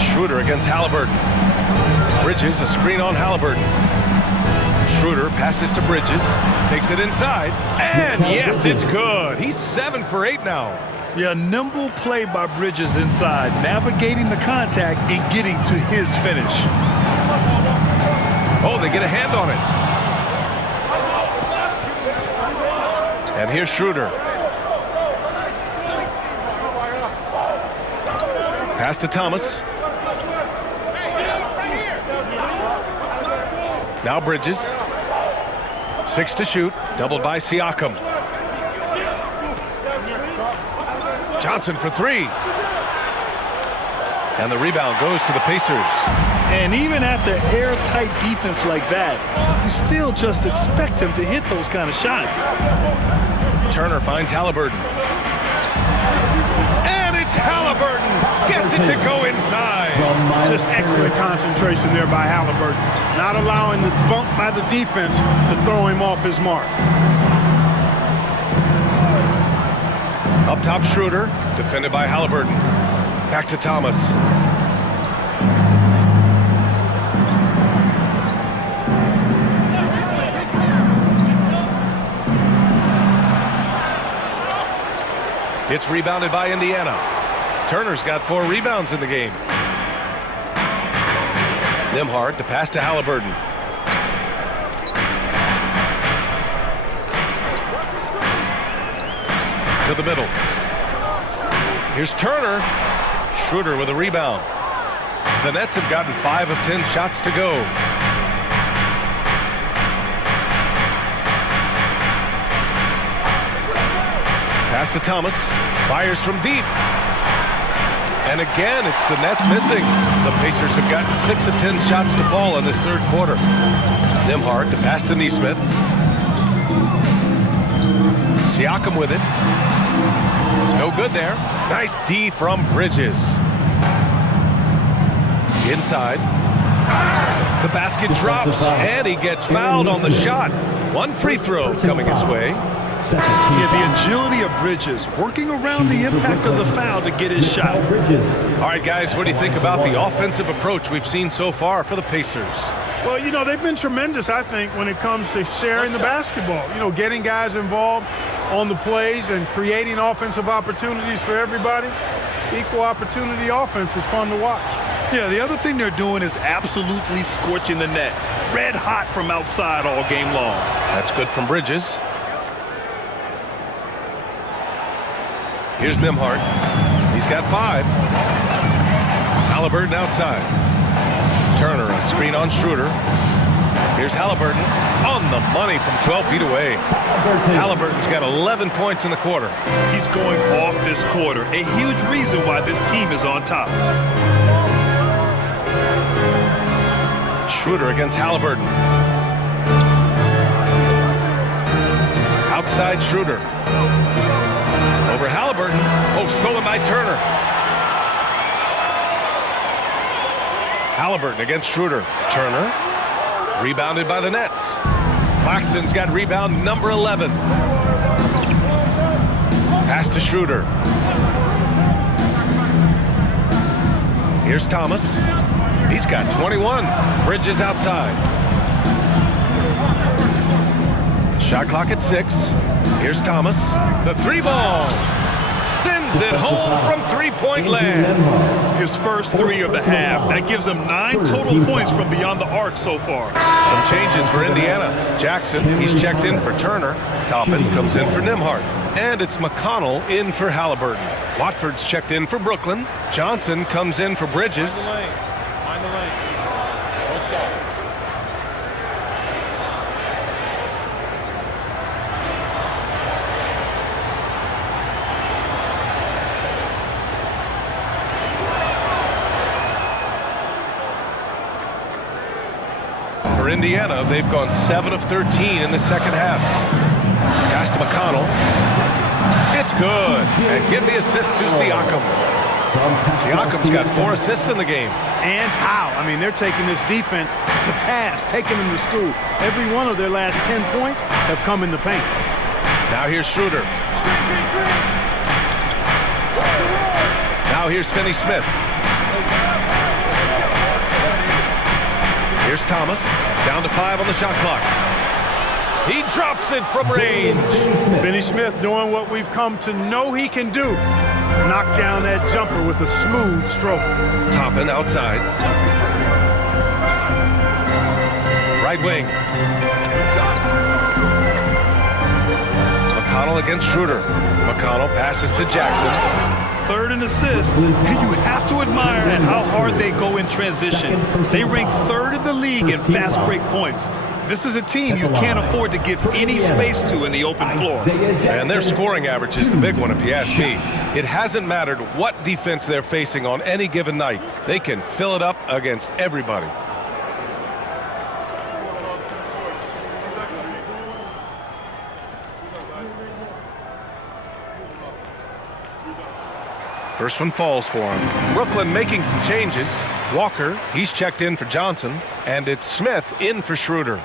Schroeder against Halliburton. Bridges, a screen on Halliburton. Schroeder passes to Bridges. Takes it inside. And yes, it's good. He's 7 for 8 now. Yeah, nimble play by Bridges inside, navigating the contact and getting to his finish. Oh, they get a hand on it. And here's Schroeder. Pass to Thomas. Now Bridges. 6 to shoot. Doubled by Siakam. Johnson for 3. And the rebound goes to the Pacers. And even after airtight defense like that, you still just expect him to hit those kind of shots. Turner finds Halliburton. And it's Halliburton. Gets it to go inside. Just excellent concentration there by Halliburton. Not allowing the bump by the defense to throw him off his mark. Up top, Schroeder, defended by Halliburton. Back to Thomas. It's rebounded by Indiana. Turner's got 4 rebounds in the game. Nembhard, the pass to Halliburton. To the middle. Here's Turner. Schroeder with a rebound. The Nets have gotten 5 of 10 shots to go. Pass to Thomas. Fires from deep. And again, it's the Nets missing. The Pacers have gotten 6 of 10 shots to fall in this third quarter. Nembhard, the pass to Nesmith. Siakam with it. No good there. Nice D from Bridges. Inside. The basket drops, and he gets fouled on the shot. 1 free throw coming his way. Yeah, the agility of Bridges, working around the impact of the foul to get his shot. All right, guys, what do you think about the offensive approach we've seen so far for the Pacers? Well, you know, they've been tremendous, I think, when it comes to sharing the basketball. You know, getting guys involved on the plays and creating offensive opportunities for everybody. Equal opportunity offense is fun to watch. Yeah, the other thing they're doing is absolutely scorching the net. Red hot from outside all game long. That's good from Bridges. Here's Nembhard. He's got 5. Halliburton outside. Turner, a screen on Schroeder. Here's Halliburton on the money from 12 feet away. Halliburton's got 11 points in the quarter. He's going off this quarter. A huge reason why this team is on top. Schroeder against Halliburton. Outside Schroeder. Over Halliburton. Oh, stolen by Turner. Halliburton against Schroeder. Turner. Rebounded by the Nets. Claxton's got rebound number 11. Pass to Schroeder. Here's Thomas. He's got 21. Bridges outside. Shot clock at 6. Here's Thomas. The 3-ball. Sends it home from three-point land. His first 3 of the half. That gives him 9 total points from beyond the arc so far. Some changes for Indiana. Jackson, he's checked in for Turner. Toppin comes in for Nembhard. And it's McConnell in for Halliburton. Watford's checked in for Brooklyn. Johnson comes in for Bridges. Mind the lane. One side. For Indiana, they've gone 7 of 13 in the second half. Pass to McConnell. It's good. And give the assist to Siakam. Siakam's got 4 assists in the game. And how? I mean, they're taking this defense to task, taking them to school. Every one of their last 10 points have come in the paint. Now here's Schroeder. Now here's Finney-Smith. Here's Thomas. Down to 5 on the shot clock. He drops it from range. Finney-Smith doing what we've come to know he can do. Knock down that jumper with a smooth stroke. Toppin outside. Right wing. McConnell against Schroeder. McConnell passes to Jackson. 3rd in assists. And you have to admire at how hard they go in transition. They rank 3rd in the league in fast break points. This is a team you can't afford to give any space to in the open floor. And their scoring average is the big one, if you ask me. It hasn't mattered what defense they're facing on any given night. They can fill it up against everybody. First one falls for him. Brooklyn making some changes. Walker, he's checked in for Johnson. And it's Smith in for Schroeder.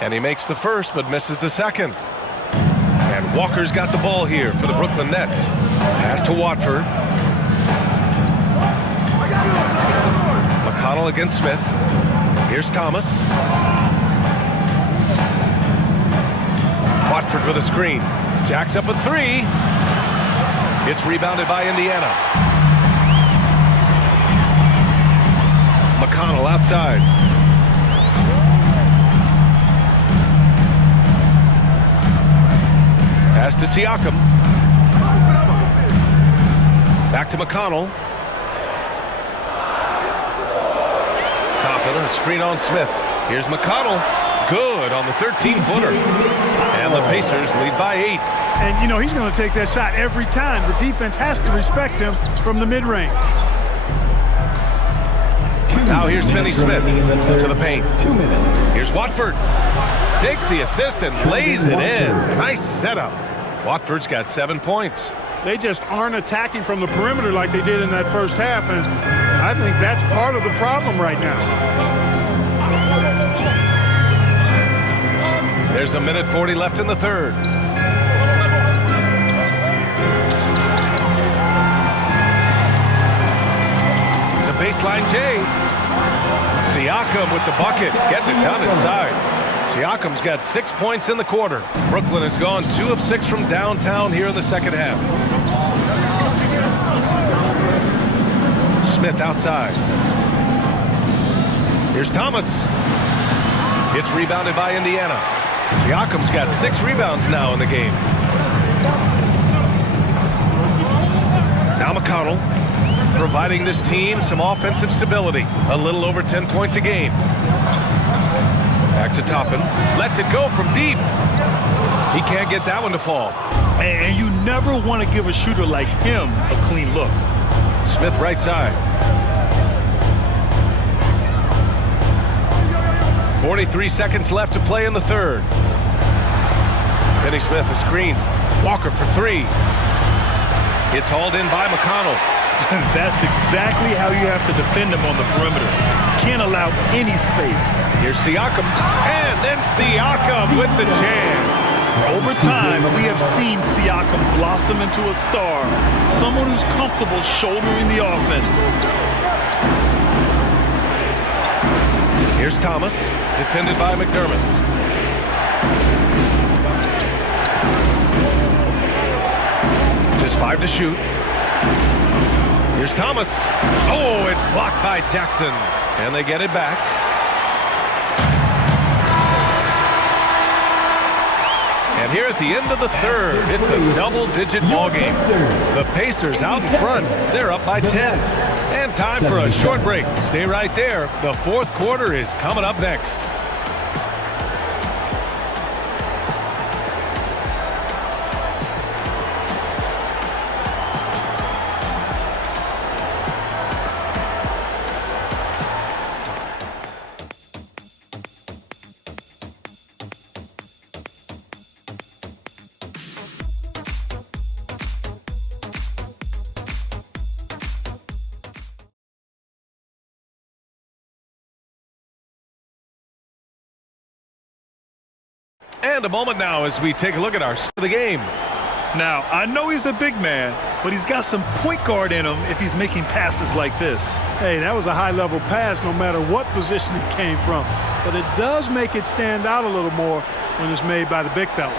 And he makes the first, but misses the second. And Walker's got the ball here for the Brooklyn Nets. Pass to Watford. McConnell against Smith. Here's Thomas. Watford with a screen. Jacks up a 3. It's rebounded by Indiana. McConnell outside. Pass to Siakam. Back to McConnell. Toppin, a screen on Smith. Here's McConnell. Good on the 13-footer. And the Pacers lead by 8. And, you know, he's going to take that shot every time. The defense has to respect him from the mid-range. Now here's Finney-Smith to the paint. Here's Watford. Takes the assist and lays it in. Nice setup. Watford's got 7 points. They just aren't attacking from the perimeter like they did in that first half, and I think that's part of the problem right now. There's a minute 40 left in the third. The baseline J. Siakam with the bucket, getting it done inside. Siakam's got 6 points in the quarter. Brooklyn has gone 2 of 6 from downtown here in the second half. Smith outside. Here's Thomas. It's rebounded by Indiana. Siakam's got 6 rebounds now in the game. Now McConnell, providing this team some offensive stability. A little over 10 points a game. Back to Toppin. Lets it go from deep. He can't get that one to fall. And you never want to give a shooter like him a clean look. Smith right side. 43 seconds left to play in the third. Finney-Smith a screen. Walker for 3. It's hauled in by McConnell. That's exactly how you have to defend him on the perimeter. Can't allow any space. Here's Siakam, and then Siakam with the jam. Over time, we have seen Siakam blossom into a star, someone who's comfortable shouldering the offense. Here's Thomas, defended by McDermott. Just 5 to shoot. Here's Thomas. Oh, it's blocked by Jackson. And they get it back. And here at the end of the third, it's a double-digit ball game. The Pacers out in front. They're up by 10. And time for a short break. Stay right there. The fourth quarter is coming up next. And a moment now as we take a look at our start of the game. Now, I know he's a big man, but he's got some point guard in him if he's making passes like this. Hey, that was a high-level pass no matter what position it came from. But it does make it stand out a little more when it's made by the big fella.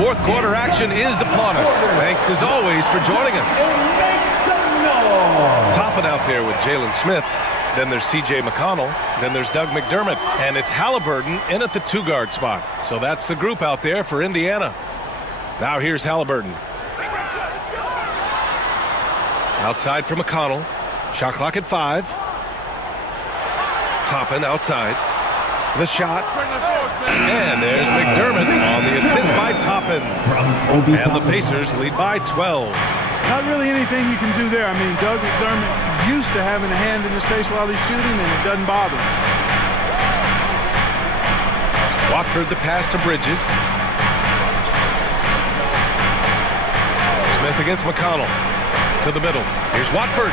Fourth quarter action is upon us. Thanks as always for joining us. Topping out there with Jalen Smith. Then there's TJ McConnell. Then there's Doug McDermott. And it's Halliburton in at the 2-guard spot. So that's the group out there for Indiana. Now here's Halliburton. Outside for McConnell. Shot clock at 5. Toppin outside. The shot. And there's McDermott on the assist by Toppin. And the Pacers lead by 12. Not really anything you can do there. I mean, Doug McDermott used to having a hand in his face while he's shooting, and it doesn't bother him. Watford the pass to Bridges. Smith against McConnell. To the middle. Here's Watford.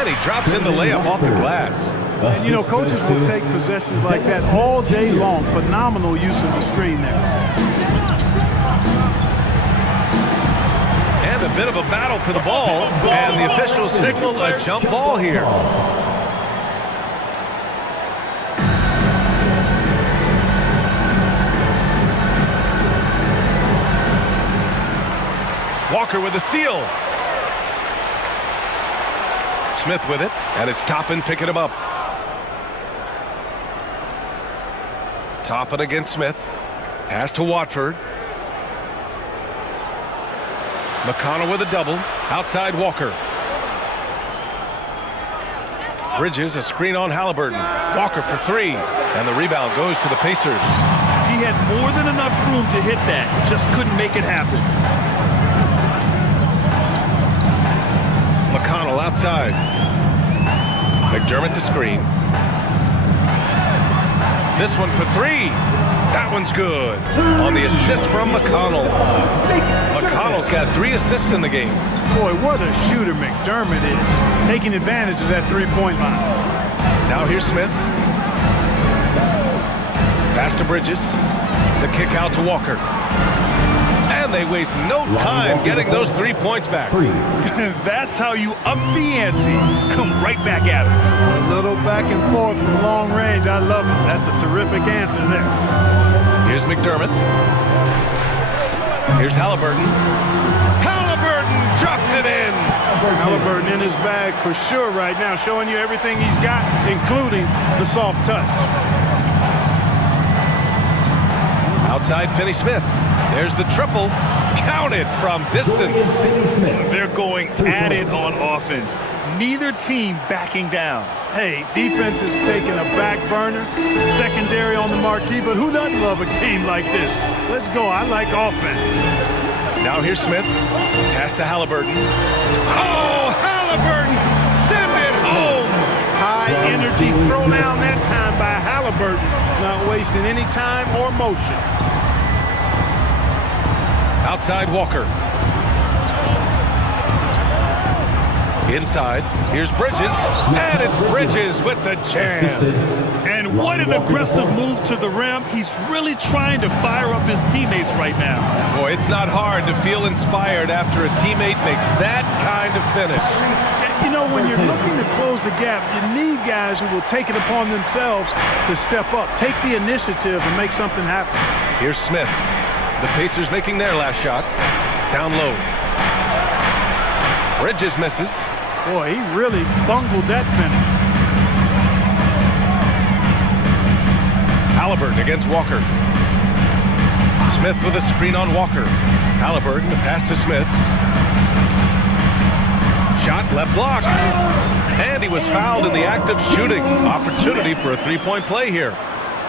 And he drops in the layup off the glass. And, you know, coaches will take possessions like that all day long. Phenomenal use of the screen there. And a bit of a battle for the ball. And the officials signal a jump ball here. Walker with a steal. Smith with it, and it's Toppin picking him up. Toppin against Smith. Pass to Watford. McConnell with a double. Outside Walker. Bridges, a screen on Halliburton. Walker for 3, and the rebound goes to the Pacers. He had more than enough room to hit that, just couldn't make it happen. McConnell outside. McDermott to screen. This one for 3. That one's good. On the assist from McConnell. McConnell's got 3 assists in the game. Boy, what a shooter McDermott is. Taking advantage of that three-point line. Now here's Smith. Pass to Bridges. The kick out to Walker. And they waste no time getting those 3 points back. That's how you up the ante. Come right back at him. A little back and forth from long range. I love it. That's a terrific answer there. Here's McDermott. Here's Halliburton. Halliburton drops it in. Halliburton in his bag for sure right now, showing you everything he's got, including the soft touch. Outside Finney Smith. There's the triple. Counted from distance. They're going at it on offense. Neither team backing down. Hey, defense is taking a back burner, secondary on the marquee, but who doesn't love a game like this? Let's go. I like offense. Now here's Smith. Pass to Halliburton. Oh, Halliburton! Send it home! High energy throw down that time by Halliburton. Not wasting any time or motion. Outside Walker. Inside, here's Bridges, and it's Bridges with the jam. And what an aggressive move to the rim. He's really trying to fire up his teammates right now. Boy, it's not hard to feel inspired after a teammate makes that kind of finish. You know, when you're looking to close the gap, you need guys who will take it upon themselves to step up, take the initiative, and make something happen. Here's Smith. The Pacers making their last shot. Down low. Bridges misses. Boy, he really bungled that finish. Halliburton against Walker. Smith with a screen on Walker. Halliburton, the pass to Smith. Shot, left block. And he was fouled in the act of shooting. Opportunity for a three-point play here.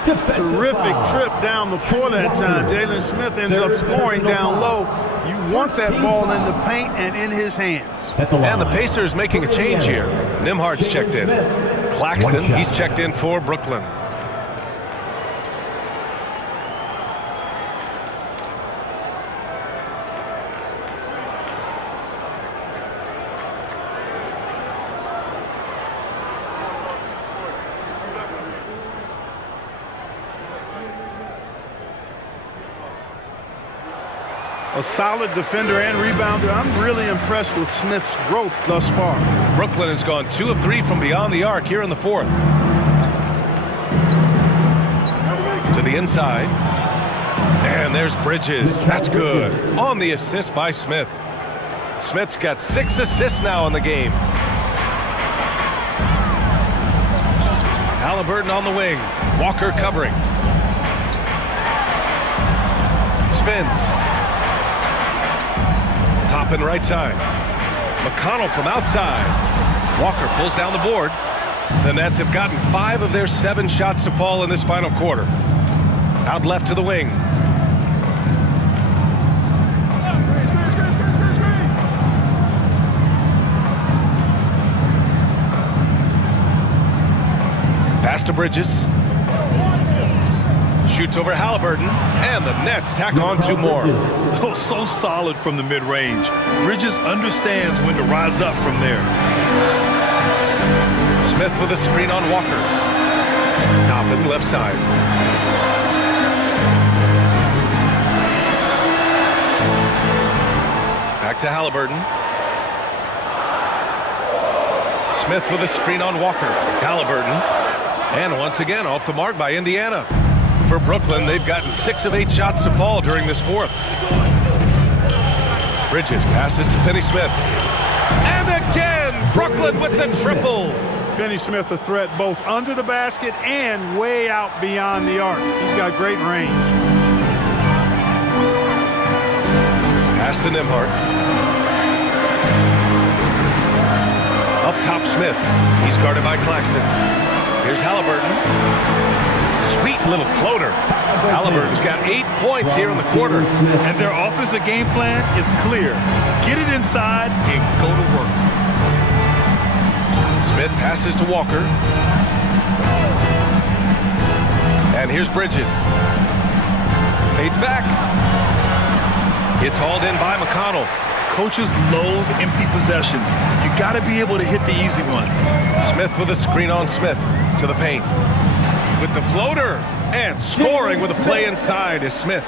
Terrific trip down the floor that time. Jalen Smith ends up scoring down low. You want that ball in the paint and in his hands. And the Pacers making a change here. Nimhard's checked in. Claxton, he's checked in for Brooklyn. A solid defender and rebounder. I'm really impressed with Smith's growth thus far. Brooklyn has gone 2 of 3 from beyond the arc here in the fourth. To the inside. And there's Bridges. That's good. On the assist by Smith. Smith's got 6 assists now in the game. Halliburton on the wing. Walker covering. Spins. Top and right side. McConnell from outside. Walker pulls down the board. The Nets have gotten 5 of their 7 shots to fall in this final quarter. Out left to the wing. Pass to Bridges. Shoots over Halliburton, and the Nets tack on 2 more. Oh, so solid from the mid-range. Bridges understands when to rise up from there. Smith with a screen on Walker. Top and left side. Back to Halliburton. Smith with a screen on Walker. Halliburton. And once again, off the mark by Indiana. For Brooklyn, they've gotten 6 of 8 shots to fall during this fourth. Bridges passes to Finney-Smith. And again, Brooklyn with the triple. Finney-Smith a threat both under the basket and way out beyond the arc. He's got great range. Pass to Nimhard. Up top, Smith. He's guarded by Claxton. Here's Halliburton. Sweet little floater. Halliburton's got 8 points here in the quarter. And their offensive game plan is clear. Get it inside and go to work. Smith passes to Walker. And here's Bridges. Fades back. It's hauled in by McConnell. Coaches loathe empty possessions. You got to be able to hit the easy ones. Smith with a screen on Smith to the paint. With the floater and scoring with a play inside is Smith.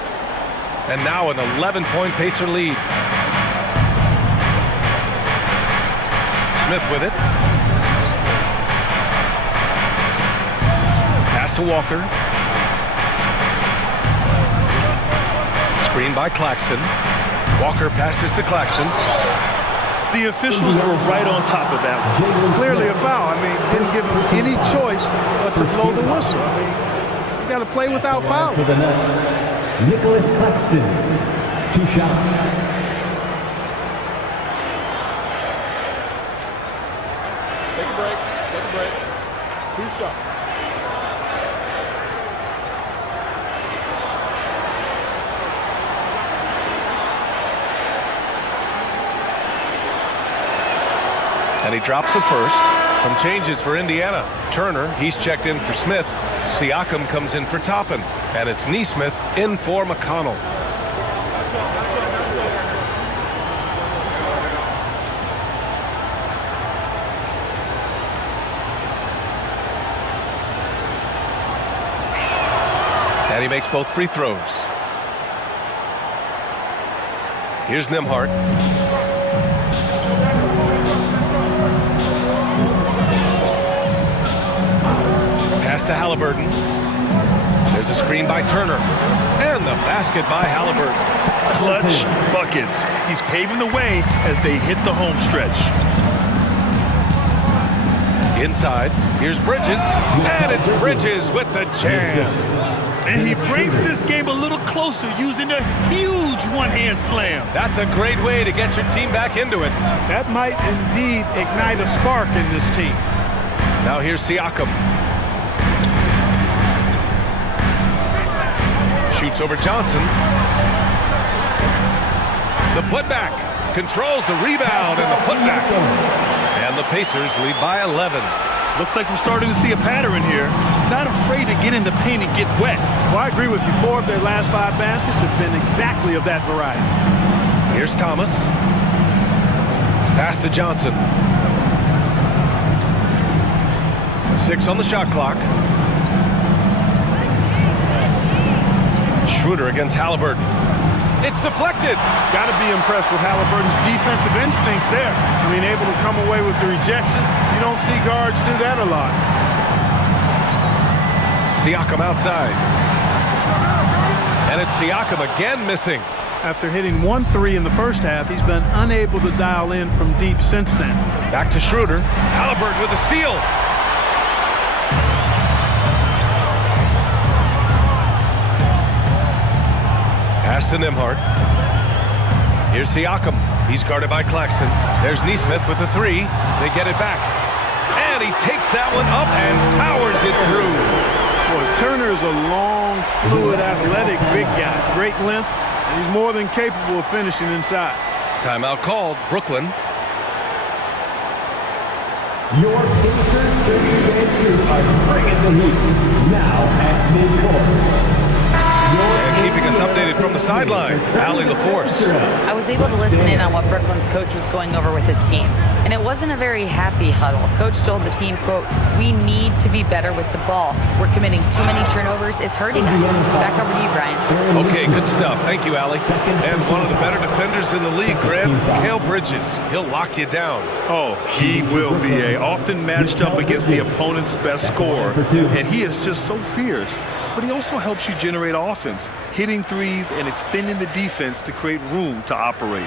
And now an 11-point Pacer lead. Smith with it. Pass to Walker. Screen by Claxton. Walker passes to Claxton. The officials were right on top of that one. Clearly a foul. I mean, didn't give him any choice but to blow the whistle. I mean, you got to play without foul. For the Nets, Nicholas Claxton, 2 shots. Take a break. Take a break. 2 shots. And he drops it first. Some changes for Indiana. Turner, he's checked in for Smith. Siakam comes in for Toppin. And it's Nesmith in for McConnell. And he makes both free throws. Here's Nembhard. Pass to Halliburton. There's a screen by Turner. And the basket by Halliburton. Clutch buckets. He's paving the way as they hit the home stretch. Inside, here's Bridges. And it's Bridges with the jam. And he brings this game a little closer using a huge one-hand slam. That's a great way to get your team back into it. That might indeed ignite a spark in this team. Now here's Siakam. Shoots over Johnson. The putback. Controls the rebound and the putback. And the Pacers lead by 11. Looks like we're starting to see a pattern here. Not afraid to get in the paint and get wet. Well, I agree with you. 4 of their last 5 baskets have been exactly of that variety. Here's Thomas. Pass to Johnson. 6 on the shot clock. Schroeder against Halliburton. It's deflected. Got to be impressed with Halliburton's defensive instincts there. I mean, able to come away with the rejection. You don't see guards do that a lot. Siakam outside. And it's Siakam again missing. After hitting 1 3 in the first half, he's been unable to dial in from deep since then. Back to Schroeder. Halliburton with a steal. Pass to Nembhard. Here's Siakam. He's guarded by Claxton. There's Nesmith with the 3. They get it back. And he takes that one up and powers it through. Boy, Turner is a long, fluid, athletic big guy. Great length, and he's more than capable of finishing inside. Timeout called. Brooklyn. Your Pacers 30-man crew are bringing the heat. Now at midcourt. And keeping us updated from the sideline, Allie LaForce. I was able to listen in on what Brooklyn's coach was going over with his team. And it wasn't a very happy huddle. Coach told the team, quote, "We need to be better with the ball. We're committing too many turnovers. It's hurting us." Back over to you, Brian. Okay, good stuff. Thank you, Allie. And one of the better defenders in the league, Grant, Mikal Bridges. He'll lock you down. Oh, he will be often matched up against the opponent's best scorer. And he is just so fierce. But he also helps you generate offense, hitting threes and extending the defense to create room to operate.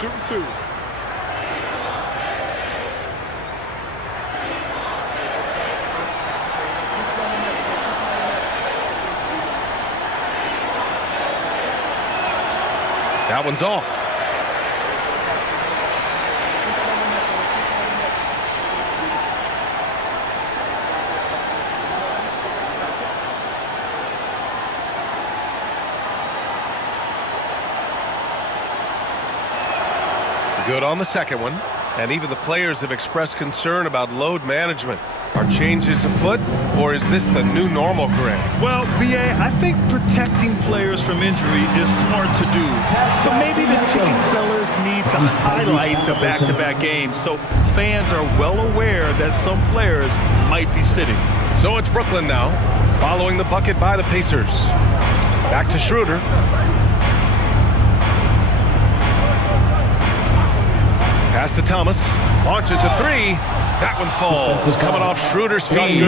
Shooting 2. That one's off. Good on the second one. And even the players have expressed concern about load management. Are changes afoot, or is this the new normal, Grant? Well, BA, I think protecting players from injury is smart to do. But maybe the ticket sellers need to highlight the back-to-back games so fans are well aware that some players might be sitting. So it's Brooklyn now, following the bucket by the Pacers. Back to Schroeder. Pass to Thomas. Launches a 3. That one falls. Coming off Schroeder's feet.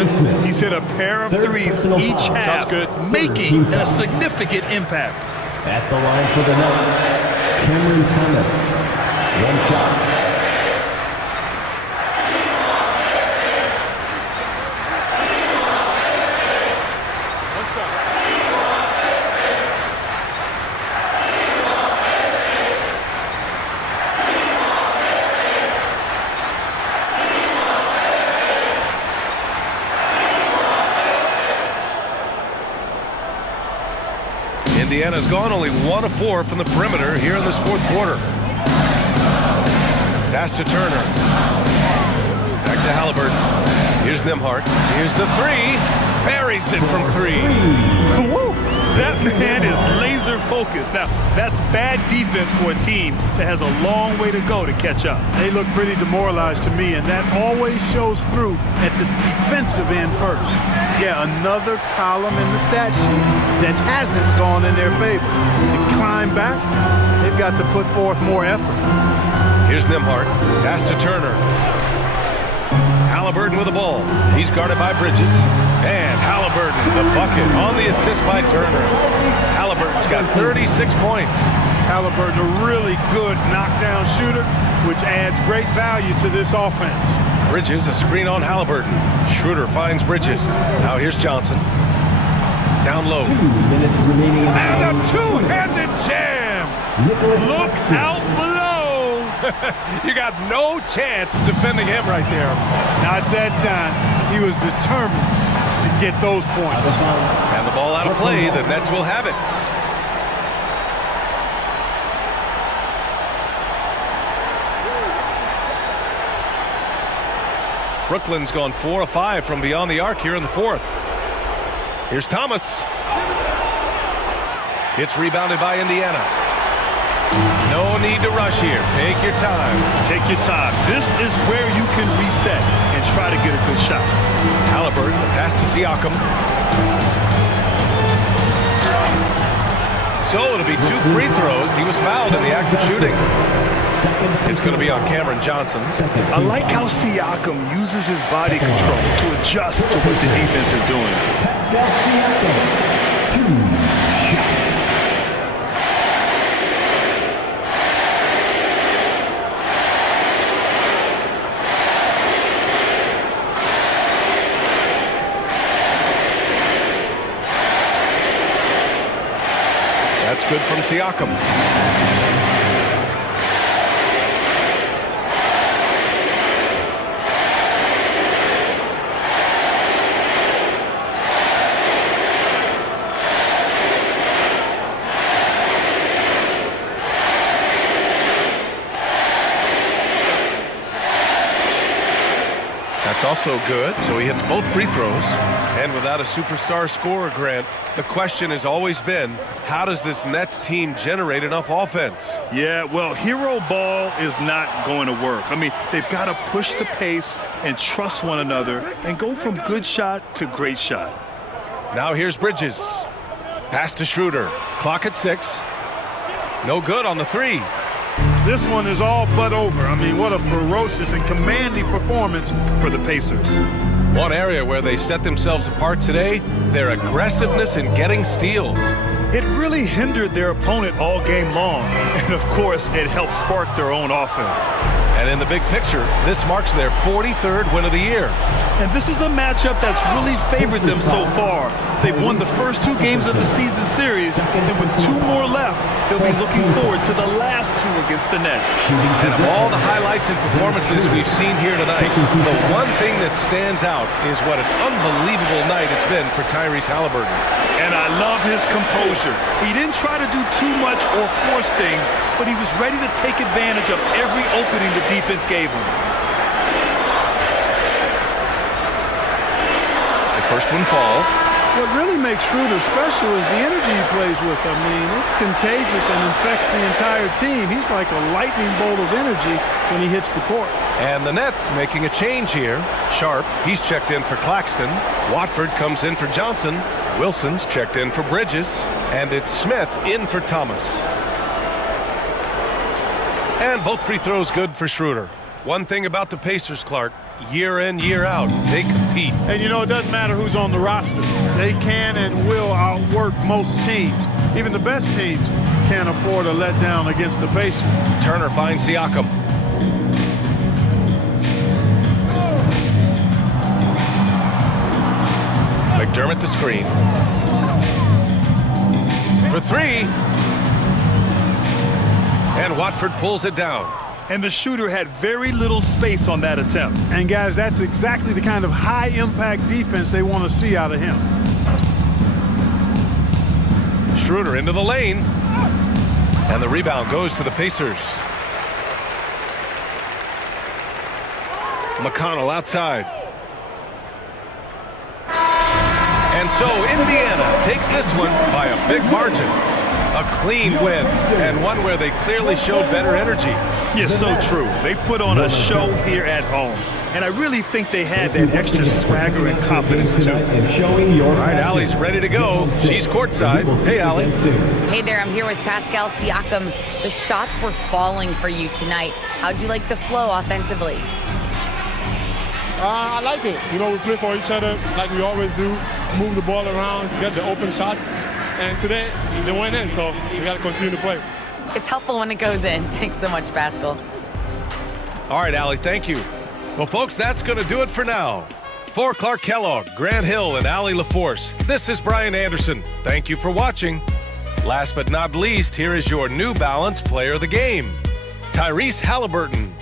He's hit a pair of threes each half, making a significant impact. At the line for the Nets, Cameron Thomas. One shot. Indiana's gone only 1 of 4 from the perimeter here in this fourth quarter. Pass to Turner. Back to Halliburton. Here's Nembhard. Here's the 3. Buries it from 3. Woo! That man is laser focused. Now, that's bad defense for a team that has a long way to go to catch up. They look pretty demoralized to me, and that always shows through at the defensive end first. Yeah, another column in the stat sheet that hasn't gone in their favor. To climb back, they've got to put forth more effort. Here's Nimhart. Pass to Turner. Halliburton with the ball. He's guarded by Bridges. And Halliburton, the bucket on the assist by Turner. Halliburton's got 36 points. Halliburton, a really good knockdown shooter, which adds great value to this offense. Bridges, a screen on Halliburton. Schroeder finds Bridges. Now here's Johnson. Down low. 2 minutes remaining. And a two-handed jam. Look out below. You got no chance of defending him right there. Not that time. He was determined to get those points. And the ball out of play. The Nets will have it. Brooklyn's gone 4 of 5 from beyond the arc here in the fourth. Here's Thomas. It's rebounded by Indiana. No need to rush here. Take your time. Take your time. This is where you can reset and try to get a good shot. Halliburton, the pass to Siakam. So it'll be 2 free throws. He was fouled in the act of shooting. It's going to be on Cameron Johnson. I like how Siakam uses his body control to adjust to what the defense is doing. Pascal Siakam. 2 shots. That's good from Siakam. That's also good, so he hits both free throws. And without a superstar scorer, Grant, the question has always been, how does this Nets team generate enough offense? Yeah, well, hero ball is not going to work. I mean, they've got to push the pace and trust one another and go from good shot to great shot. Now here's Bridges. Pass to Schroeder. Clock at 6. No good on the 3. This one is all but over. I mean, what a ferocious and commanding performance For the Pacers. One area where they set themselves apart today, their aggressiveness in getting steals. It really hindered their opponent all game long. And, of course, it helped spark their own offense. And in the big picture, this marks their 43rd win of the year. And this is a matchup that's really favored them so far. They've won the first 2 games of the season series, and with 2 more left, they'll be looking forward to the last 2 against the Nets. And of all the highlights and performances we've seen here tonight, the one thing that stands out is what an unbelievable night it's been for Tyrese Halliburton. And I love his composure. He didn't try to do too much or force things, but he was ready to take advantage of every opening the defense gave him. The first one falls. What really makes Schroeder special is the energy he plays with. I mean, it's contagious and infects the entire team. He's like a lightning bolt of energy when he hits the court. And the Nets making a change here. Sharp, he's checked in for Claxton. Watford comes in for Johnson. Wilson's checked in for Bridges. And it's Smith in for Thomas. And both free throws good for Schroeder. One thing about the Pacers, Clark, year in, year out, they compete. And you know, it doesn't matter who's on the roster. They can and will outwork most teams. Even the best teams can't afford a letdown against the Pacers. Turner finds Siakam. McDermott the screen. For 3. And Watford pulls it down. And the shooter had very little space on that attempt. And guys, that's exactly the kind of high-impact defense they want to see out of him. Schroeder into the lane. And the rebound goes to the Pacers. McConnell outside. And And so Indiana takes this one by a big margin. A clean win, and one where they clearly showed better energy. Yeah, so true. They put on a show here at home, and I really think they had that extra swagger and confidence too. All right, Allie's ready to go. She's courtside. Hey, Allie. Hey there, I'm here with Pascal Siakam. The shots were falling for you tonight. How'd you like the flow offensively? I like it. You know, we play for each other like we always do. Move the ball around, get the open shots. And today, they went in, so we got to continue to play. It's helpful when it goes in. Thanks so much, Pascal. All right, Allie, thank you. Well, folks, that's going to do it for now. For Clark Kellogg, Grant Hill, and Allie LaForce, this is Brian Anderson. Thank you for watching. Last but not least, here is your New Balance Player of the Game, Tyrese Halliburton.